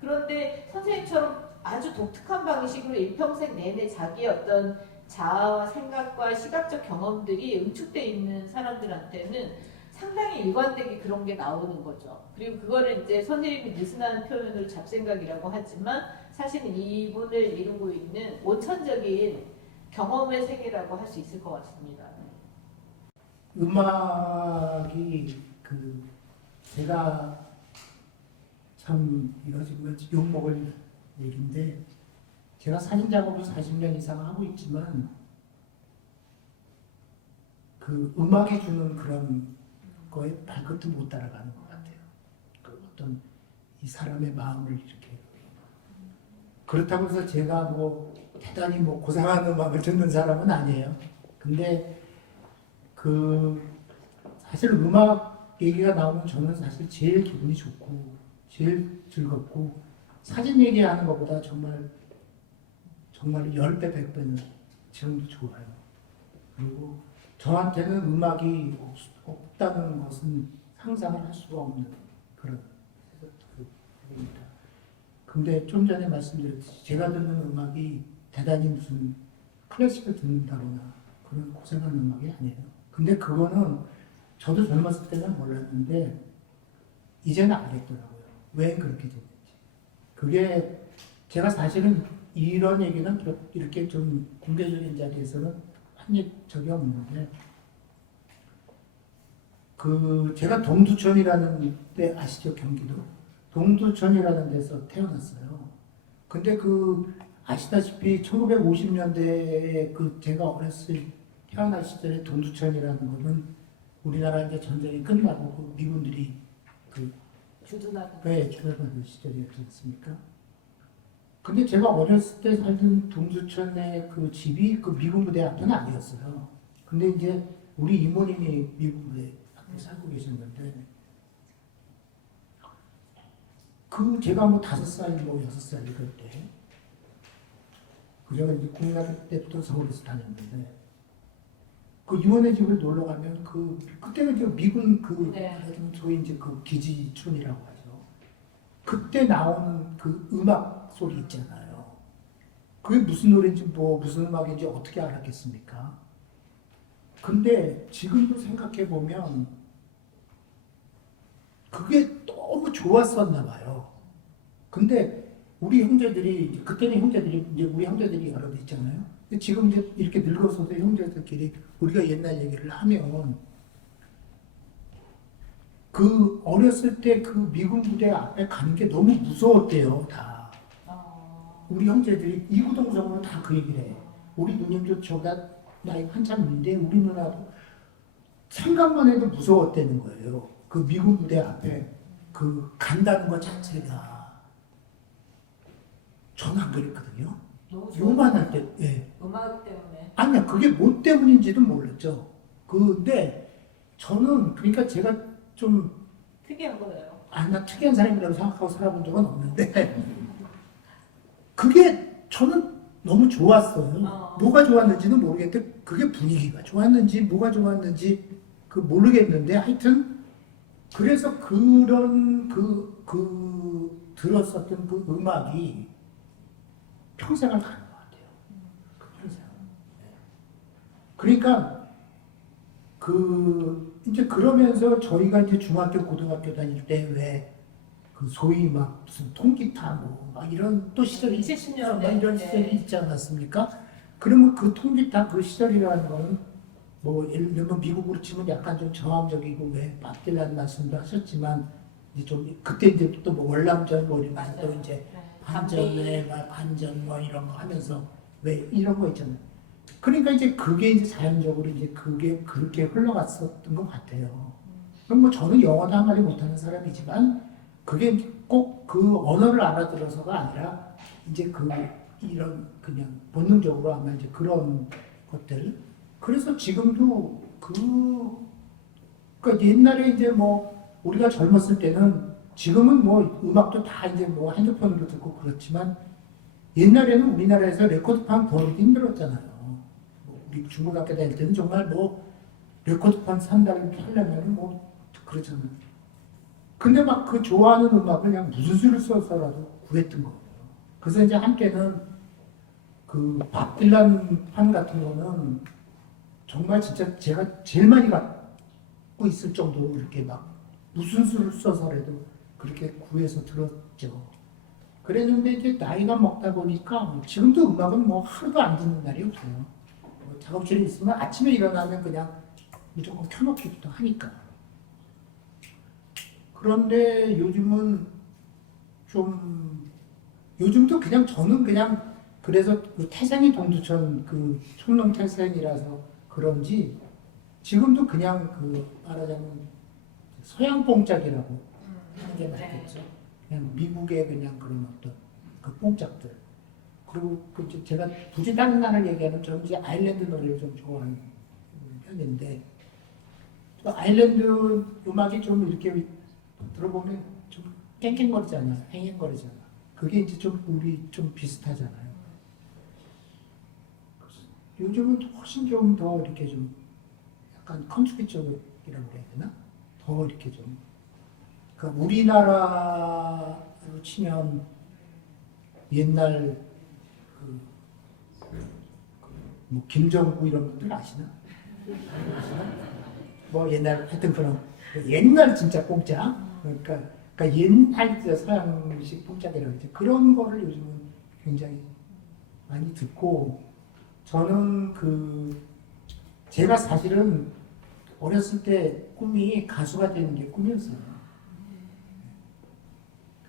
그런데 선생님처럼 아주 독특한 방식으로 일평생 내내 자기의 어떤 자아와 생각과 시각적 경험들이 응축돼 있는 사람들한테는 상당히 일관되게 그런 게 나오는 거죠. 그리고 그거를 이제 선생님이 느슨한 표현으로 잡생각이라고 하지만 사실은 이분을 이루고 있는 원천적인 경험의 세계라고 할 수 있을 것 같습니다. 음악이 제가 참 이거 지금 욕먹을 얘기인데 제가 사진 작업을 40년 이상 하고 있지만 그 음악이 주는 그런 거에 발끝도 못 따라가는 것 같아요. 그 어떤 이 사람의 마음을 이렇게 그렇다고 해서 제가 뭐 대단히 뭐 고상한 음악을 듣는 사람은 아니에요. 근데 사실 음악 얘기가 나오면 저는 사실 제일 기분이 좋고 제일 즐겁고 사진 얘기하는 것보다 정말 10배, 100배는 지금도 좋아요. 그리고 저한테는 음악이 없다는 것은 상상을 할 수가 없는 그런 부분입니다. 근데 좀 전에 말씀드렸듯이 제가 듣는 음악이 대단히 무슨 클래식을 듣는다거나 그런 고생한 음악이 아니에요. 근데 그거는 저도 젊었을 때는 몰랐는데 이제는 알겠더라고요. 왜 그렇게 됐는지. 그게 제가 사실은 이런 얘기는 이렇게 좀 공개적인 자리에서는 한 적이 없는데 제가 동두천이라는 데 아시죠? 경기도 동두천이라는 데서 태어났어요. 근데 아시다시피 1950년대에 제가 태어날 시절에 동두천이라는 거는 우리나라 이제 전쟁이 끝나고 미군들이 주둔하던 시절이었지 않습니까? 근데 제가 어렸을 때 살던 동두천의 집이 미군 부대 앞은 아니었어요. 근데 이제 우리 이모님이 미군 부대 앞에 살고 계셨는데 제가 뭐 5살, 뭐 6살 이럴 때 제가 이제 국민학교 때부터 서울에서 다녔는데 이모네 집을 놀러 가면 그때는 이제 미군 소위 이제 기지촌이라고 하죠. 그때 나오는 음악 소리 있잖아요. 그게 무슨 노래인지 무슨 음악인지 어떻게 알았겠습니까? 근데 지금도 생각해 보면 그게 너무 좋았었나 봐요. 근데 우리 형제들이 그때는 이제 우리 형제들이 여러 있잖아요. 근데 지금 이제 이렇게 늙어서도 형제들끼리 우리가 옛날 얘기를 하면 어렸을 때 미군 부대 앞에 가는 게 너무 무서웠대요, 다. 우리 형제들이 이구동성으로 다 그 얘기를 해. 우리 누님도 저가 나이 한참 있는데 우리 누나도 생각만 해도 무서웠다는 거예요. 미군 부대 앞에 간다는 것 자체가 저는 안 그랬거든요. 요만할 때, 예. 음악 때문에. 아니야, 그게 뭐 때문인지도 몰랐죠. 근데 저는 그러니까 제가 좀 특이한 거예요. 나 특이한 사람이라고 생각하고 살아본 적은 없는데 그게 저는 너무 좋았어요. 뭐가 좋았는지는 모르겠는데 그게 분위기가 좋았는지 뭐가 좋았는지 모르겠는데 하여튼 그래서 그런 들었었던 음악이 평생을 가는 것 같아요. 평생. 그러니까 이제 그러면서 저희가 이제 중학교 고등학교 다닐 때 왜 소위 무슨 통기타 막 이런 또 시절이 70년대 막 이런 시절이 있지 않았습니까? 그러면 그 통기타 그 시절이라는 거는 뭐 예를 들면 미국으로 치면 약간 좀 저항적이고 왜 밥 딜란 말씀도 하셨지만 이제 좀 그때 이제 또 뭐 월남전 뭐 이러면서 또 이제 반전에 반전 뭐 이런 거 하면서 왜 이런 거 있잖아요. 그러니까 이제 그게 이제 자연적으로 이제 그게 그렇게 흘러갔었던 것 같아요. 그럼 뭐 저는 영어도 한마디 못하는 사람이지만 그게 꼭 그 언어를 알아들어서가 아니라 이제 그 이런 그냥 본능적으로 아마 이제 그런 것들. 그래서 지금도 그러니까 옛날에 이제 뭐 우리가 젊었을 때는 지금은 뭐 음악도 다 이제 뭐 핸드폰으로 듣고 그렇지만 옛날에는 우리나라에서 레코드판 구하기 힘들었잖아요. 뭐 우리 중고등학교 다닐 때는 정말 뭐 레코드판 산다는 하려면 뭐 그렇잖아요. 근데 막 그 좋아하는 음악을 그냥 무슨 수를 써서라도 구했던 거예요. 그래서 이제 한때는 그 밥 딜란 판 같은 거는 정말 진짜 제가 제일 많이 갖고 있을 정도로 이렇게 막 무슨 수를 써서라도 그렇게 구해서 들었죠. 그랬는데 이제 나이가 먹다 보니까 뭐 지금도 음악은 뭐 하루도 안 듣는 날이 없어요. 뭐 작업실에 있으면 아침에 일어나면 그냥 무조건 켜놓기부터 하니까. 그런데 요즘은 좀 요즘도 그냥 저는 그냥 그래서 그 태생이 동두천 그 촌놈 태생이라서 그런지 지금도 그냥 그 말하자면 서양 뽕짝이라고 하는 게 맞겠죠. 그냥 미국의 그냥 그런 어떤 그 뽕짝들. 그리고 그 제가 굳이 다른 나라를 얘기하면 저는 이제 아일랜드 노래를 좀 좋아하는 편인데 또 아일랜드 음악이 좀 이렇게 들어보면 좀 깽깽거리잖아, 행행거리잖아. 그게 이제 좀 우리 좀 비슷하잖아요. 요즘은 훨씬 좀 더 이렇게 좀 약간 컨트리 쪽이라고 그래야 되나? 더 이렇게 좀 그러니까 우리나라로 치면 옛날 뭐 김정구 이런 분들 아시나? 뭐 옛날 하여튼 그런 옛날 진짜 공짜 그러니까 옛날 진짜 서양식 공짜이라고 이제 그런 거를 요즘은 굉장히 많이 듣고 저는 그 제가 사실은 어렸을 때 꿈이 가수가 되는 게 꿈이었어요.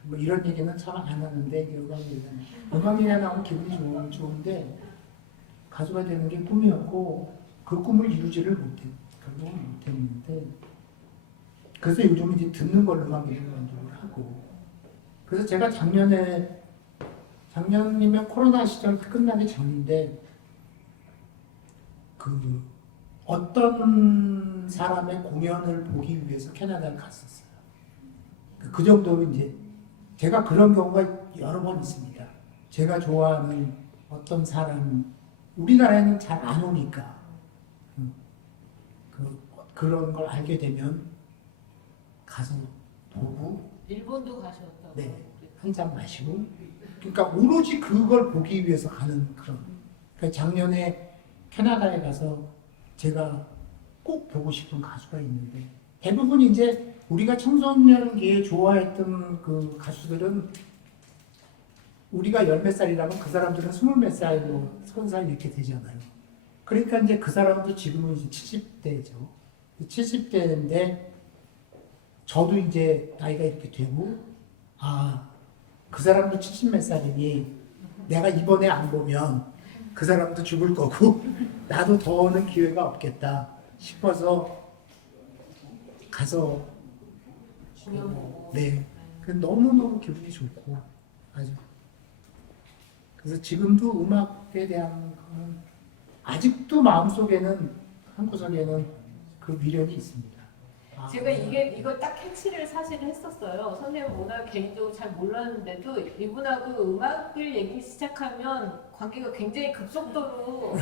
뭐 이런 얘기는 참 안 하는데 음악 얘기가 나오면 기분이 좋은데 가수가 되는 게 꿈이었고 그 꿈을 이루지를 못했는데 그래서 요즘은 이제 듣는 걸로 음악을 만족을 하고 그래서 제가 작년이면 코로나 시절 끝나기 전인데 그 어떤 사람의 공연을 보기 위해서 캐나다를 갔었어요. 그 정도로 이제 제가 그런 경우가 여러 번 있습니다. 제가 좋아하는 어떤 사람 우리나라에는 잘 안 오니까 그런 걸 알게 되면 가서 보고 일본도 가셨다고. 네, 한 잔 마시고 그러니까 오로지 그걸 보기 위해서 가는 그런 그러니까 작년에 캐나다에 가서 제가 꼭 보고 싶은 가수가 있는데 대부분 이제 우리가 청소년기에 좋아했던 그 가수들은 우리가 열 몇 살이라면 그 사람들은 20몇 살, 뭐 30살 이렇게 되잖아요. 그러니까 이제 그 사람도 지금은 이제 70대죠. 70대인데 저도 이제 나이가 이렇게 되고 그 사람도 70 몇 살이니 내가 이번에 안 보면 그 사람도 죽을 거고 나도 더는 기회가 없겠다 싶어서 가서 네, 너무너무 기분이 좋고 아주 그래서 지금도 음악에 대한 거는 아직도 마음속에는 한구석에는 그 미련이 있습니다. 제가 이거 딱 캐치를 사실 했었어요. 선생님 워낙 개인적으로 잘 몰랐는데도 이분하고 음악을 얘기 시작하면 관계가 굉장히 급속도로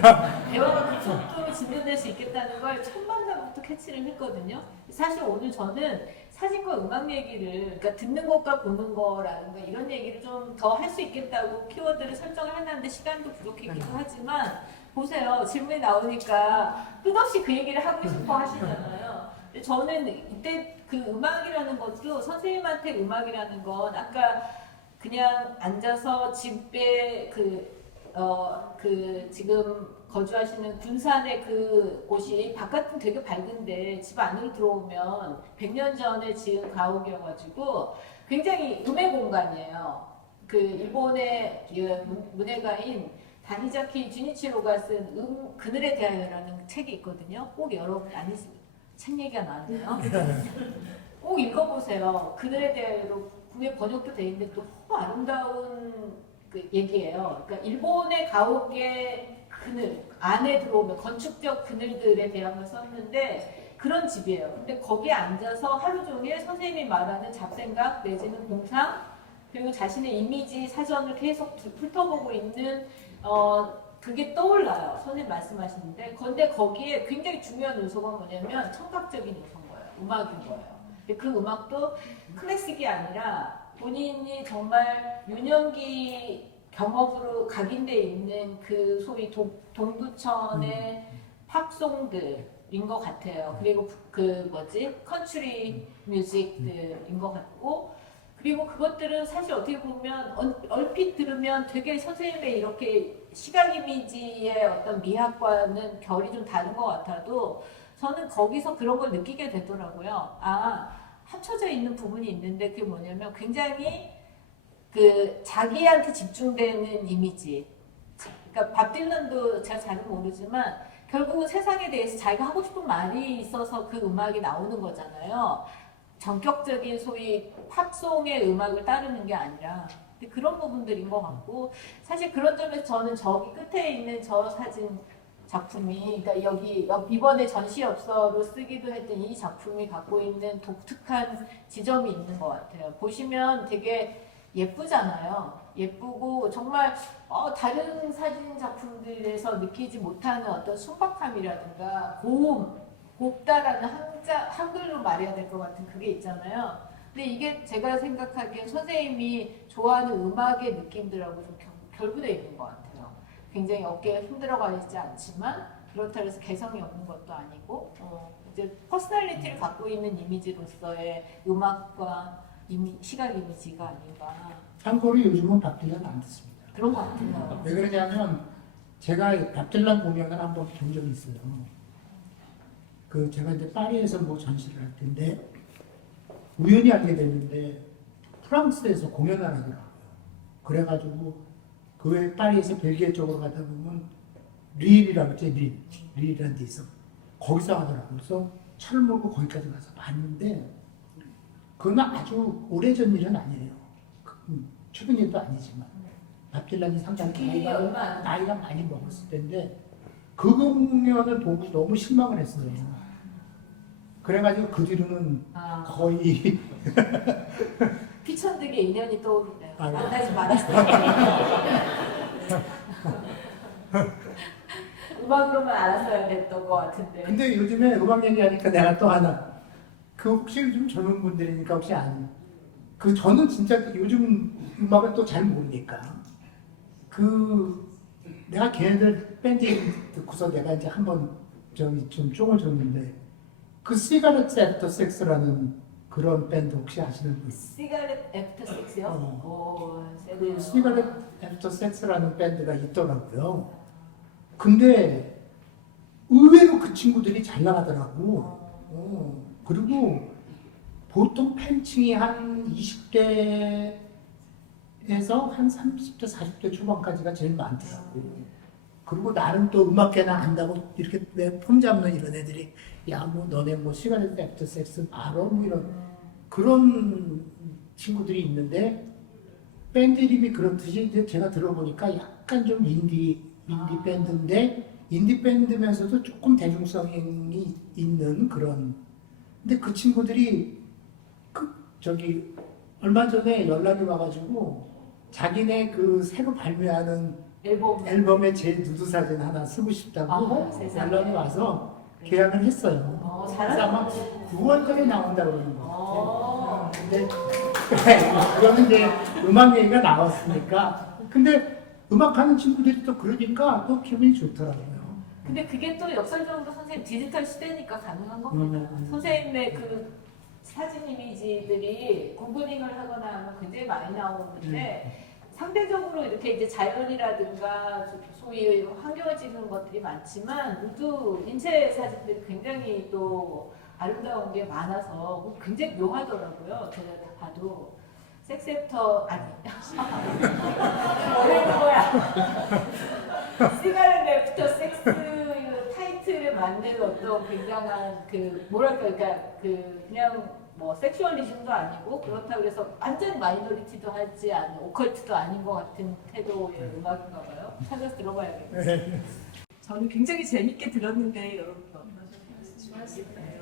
대화가 급속도로 진전될 수 있겠다는 걸 첫 만남부터 캐치를 했거든요. 사실 오늘 저는 사진과 음악 얘기를 그러니까 듣는 것과 보는 거라는 거 이런 얘기를 좀 더 할 수 있겠다고 키워드를 설정을 해놨는데 시간도 부족했기도 하지만 보세요. 질문이 나오니까 끝없이 그 얘기를 하고 싶어 하시잖아요. 근데 저는 이때 그 음악이라는 것도 선생님한테 음악이라는 건 아까 그냥 앉아서 집에 그 지금 거주하시는 군산의 그 곳이 바깥은 되게 밝은데 집 안으로 들어오면 100년 전에 지은 가옥이어가지고 굉장히 음의 공간이에요. 그 일본의 문예가인 다니자키 주니치로가 쓴 그늘에 대하여라는 책이 있거든요. 꼭 여러분 아니 책 얘기가 나왔네요. 꼭 읽어보세요. 그늘에 대하여로 국내 번역도 돼 있는데 또 너무 아름다운 그 얘기예요. 그러니까 일본의 가옥의 그늘 안에 들어오면 건축적 그늘들에 대한 걸 썼는데 그런 집이에요. 근데 거기에 앉아서 하루 종일 선생님이 말하는 잡생각 내지는 공상 그리고 자신의 이미지 사전을 계속 훑어보고 있는 그게 떠올라요. 선생님 말씀하시는데 근데 거기에 굉장히 중요한 요소가 뭐냐면 청각적인 요소인 거예요. 음악인 거예요. 근데 그 음악도 클래식이 아니라 본인이 정말 유년기 경험으로 각인돼 있는 그 소위 동두천의 팝송들인 것 같아요. 그리고 그 컨트리 뮤직들인 것 같고 그리고 그것들은 사실 어떻게 보면 얼핏 들으면 되게 선생님의 이렇게 시각 이미지의 어떤 미학과는 결이 좀 다른 것 같아도 저는 거기서 그런 걸 느끼게 되더라고요. 합쳐져 있는 부분이 있는데 그게 뭐냐면 굉장히 그 자기한테 집중되는 이미지. 그러니까 밥 딜런도 제가 잘은 모르지만 결국은 세상에 대해서 자기가 하고 싶은 말이 있어서 그 음악이 나오는 거잖아요. 전격적인 소위 팝송의 음악을 따르는 게 아니라 그런 부분들인 것 같고 사실 그런 점에서 저는 저기 끝에 있는 저 사진 작품이 그러니까 여기 이번에 전시엽서로 쓰기도 했던 이 작품이 갖고 있는 독특한 지점이 있는 것 같아요. 보시면 되게 예쁘잖아요. 예쁘고 정말 다른 사진 작품들에서 느끼지 못하는 어떤 순박함이라든가 곱다라는 한글로 말해야 될 것 같은 그게 있잖아요. 근데 이게 제가 생각하기엔 선생님이 좋아하는 음악의 느낌들하고 좀 결부되어 있는 것 같아요. 굉장히 어깨가 힘들어가 있지 않지만 그렇다고 해서 개성이 없는 것도 아니고 이제 퍼스널리티를 갖고 있는 이미지로서의 음악과 시각 이미지가 아닌가. 참고로 요즘은 밥 딜런 안 듣습니다. 그런 것 같아요. 왜 그러냐면 제가 밥 딜런 공연을 한번 본 적이 있어요. 그 제가 이제 파리에서 뭐 전시를 할 텐데 우연히 알게 됐는데 프랑스에서 공연을 하더라고요. 그래가지고 그 외에 파리에서 벨기에 쪽으로 가다 보면 릴이라고 했지, 릴이라는 데 있어. 거기서 하더라고요. 그래서 차를 몰고 거기까지 가서 봤는데 그건 아주 오래전 일은 아니에요. 최근 일도 아니지만 밥 딜런이 상당히 나이가 많이 먹었을 때인데 그 공연을 보고 너무 실망을 했어요. 그래가지고 그 뒤로는 거의 피천득의 인연이 떠오르네요. 네. 만나지 말았어요. 음악으로만 알았어야 됐던 것 같은데. 근데 요즘에 음악 얘기하니까 내가 또 하나 혹시 요즘 젊은 분들이니까 혹시 아는 저는 진짜 요즘 음악을 또 잘 모르니까 내가 걔네들 밴드 듣고서 내가 이제 한번 좀 쫑을 줬는데 그 시가렛 애프터 섹스라는 그런 밴드 혹시 아시는 분? 시가렛 애프터 섹스요? 오, 세네요. 시가렛 애프터 섹스라는 밴드가 있더라고요. 근데 의외로 그 친구들이 잘 나가더라고. 그리고 보통 팬층이 한 20대에서 한 30대, 40대 초반까지가 제일 많더라고. 그리고 나는 또 음악계나 안다고 이렇게 왜 폼 잡는 이런 애들이 야 뭐 너네 뭐 시가렛 애프터 섹스 알아? 뭐 이런 그런 친구들이 있는데 밴드 이름이 그렇듯이 이제 제가 들어보니까 약간 좀 인디 밴드인데 인디 밴드면서도 조금 대중성이 있는 그런. 근데 그 친구들이 얼마 전에 연락이 와가지고 자기네 그 새로 발매하는 앨범에 제 누드 사진 하나 쓰고 싶다고 연락이 와서 계약을 했어요. 그래서 아마 9월달에 나온다고 그러는 거. 근데 그거는 이제 음악 얘기가 나왔으니까. 근데 음악하는 친구들이 또 그러니까 또 기분이 좋더라고요. 근데 그게 또 역설적으로 선생님 디지털 시대니까 가능한 겁니다. 선생님의 그 사진 이미지들이 구글링을 하거나 하면 굉장히 많이 나오는데 상대적으로 이렇게 이제 자연이라든가 소위 환경을 찍는 것들이 많지만 모두 인체 사진들이 굉장히 또 아름다운 게 많아서 굉장히 묘하더라고요. 제가 다 봐도 섹스애프터 아니 뭐라는 거야? 시가렛 애프터 섹스 타이틀을 만든 어떤 굉장한 그 뭐랄까 그러니까 그 그냥 뭐 섹슈얼리즘도 아니고 그렇다고 해서 완전 마이너리티도 하지 않은 오컬트도 아닌 것 같은 태도의 음악인가 봐요. 찾아서 들어봐야겠어요. 저는 굉장히 재밌게 들었는데 여러분 좋아하시나요?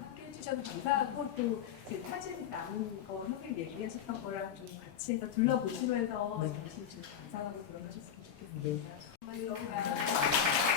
함께 해주셔서 감사하고 또 제 사진 남은 거 선생님 얘기하셨던 거랑 좀 같이 해서 둘러보시면서 정신 좀 감상하고 들어가셨으면 좋겠습니다. 네. 정말 너무 감사합니다.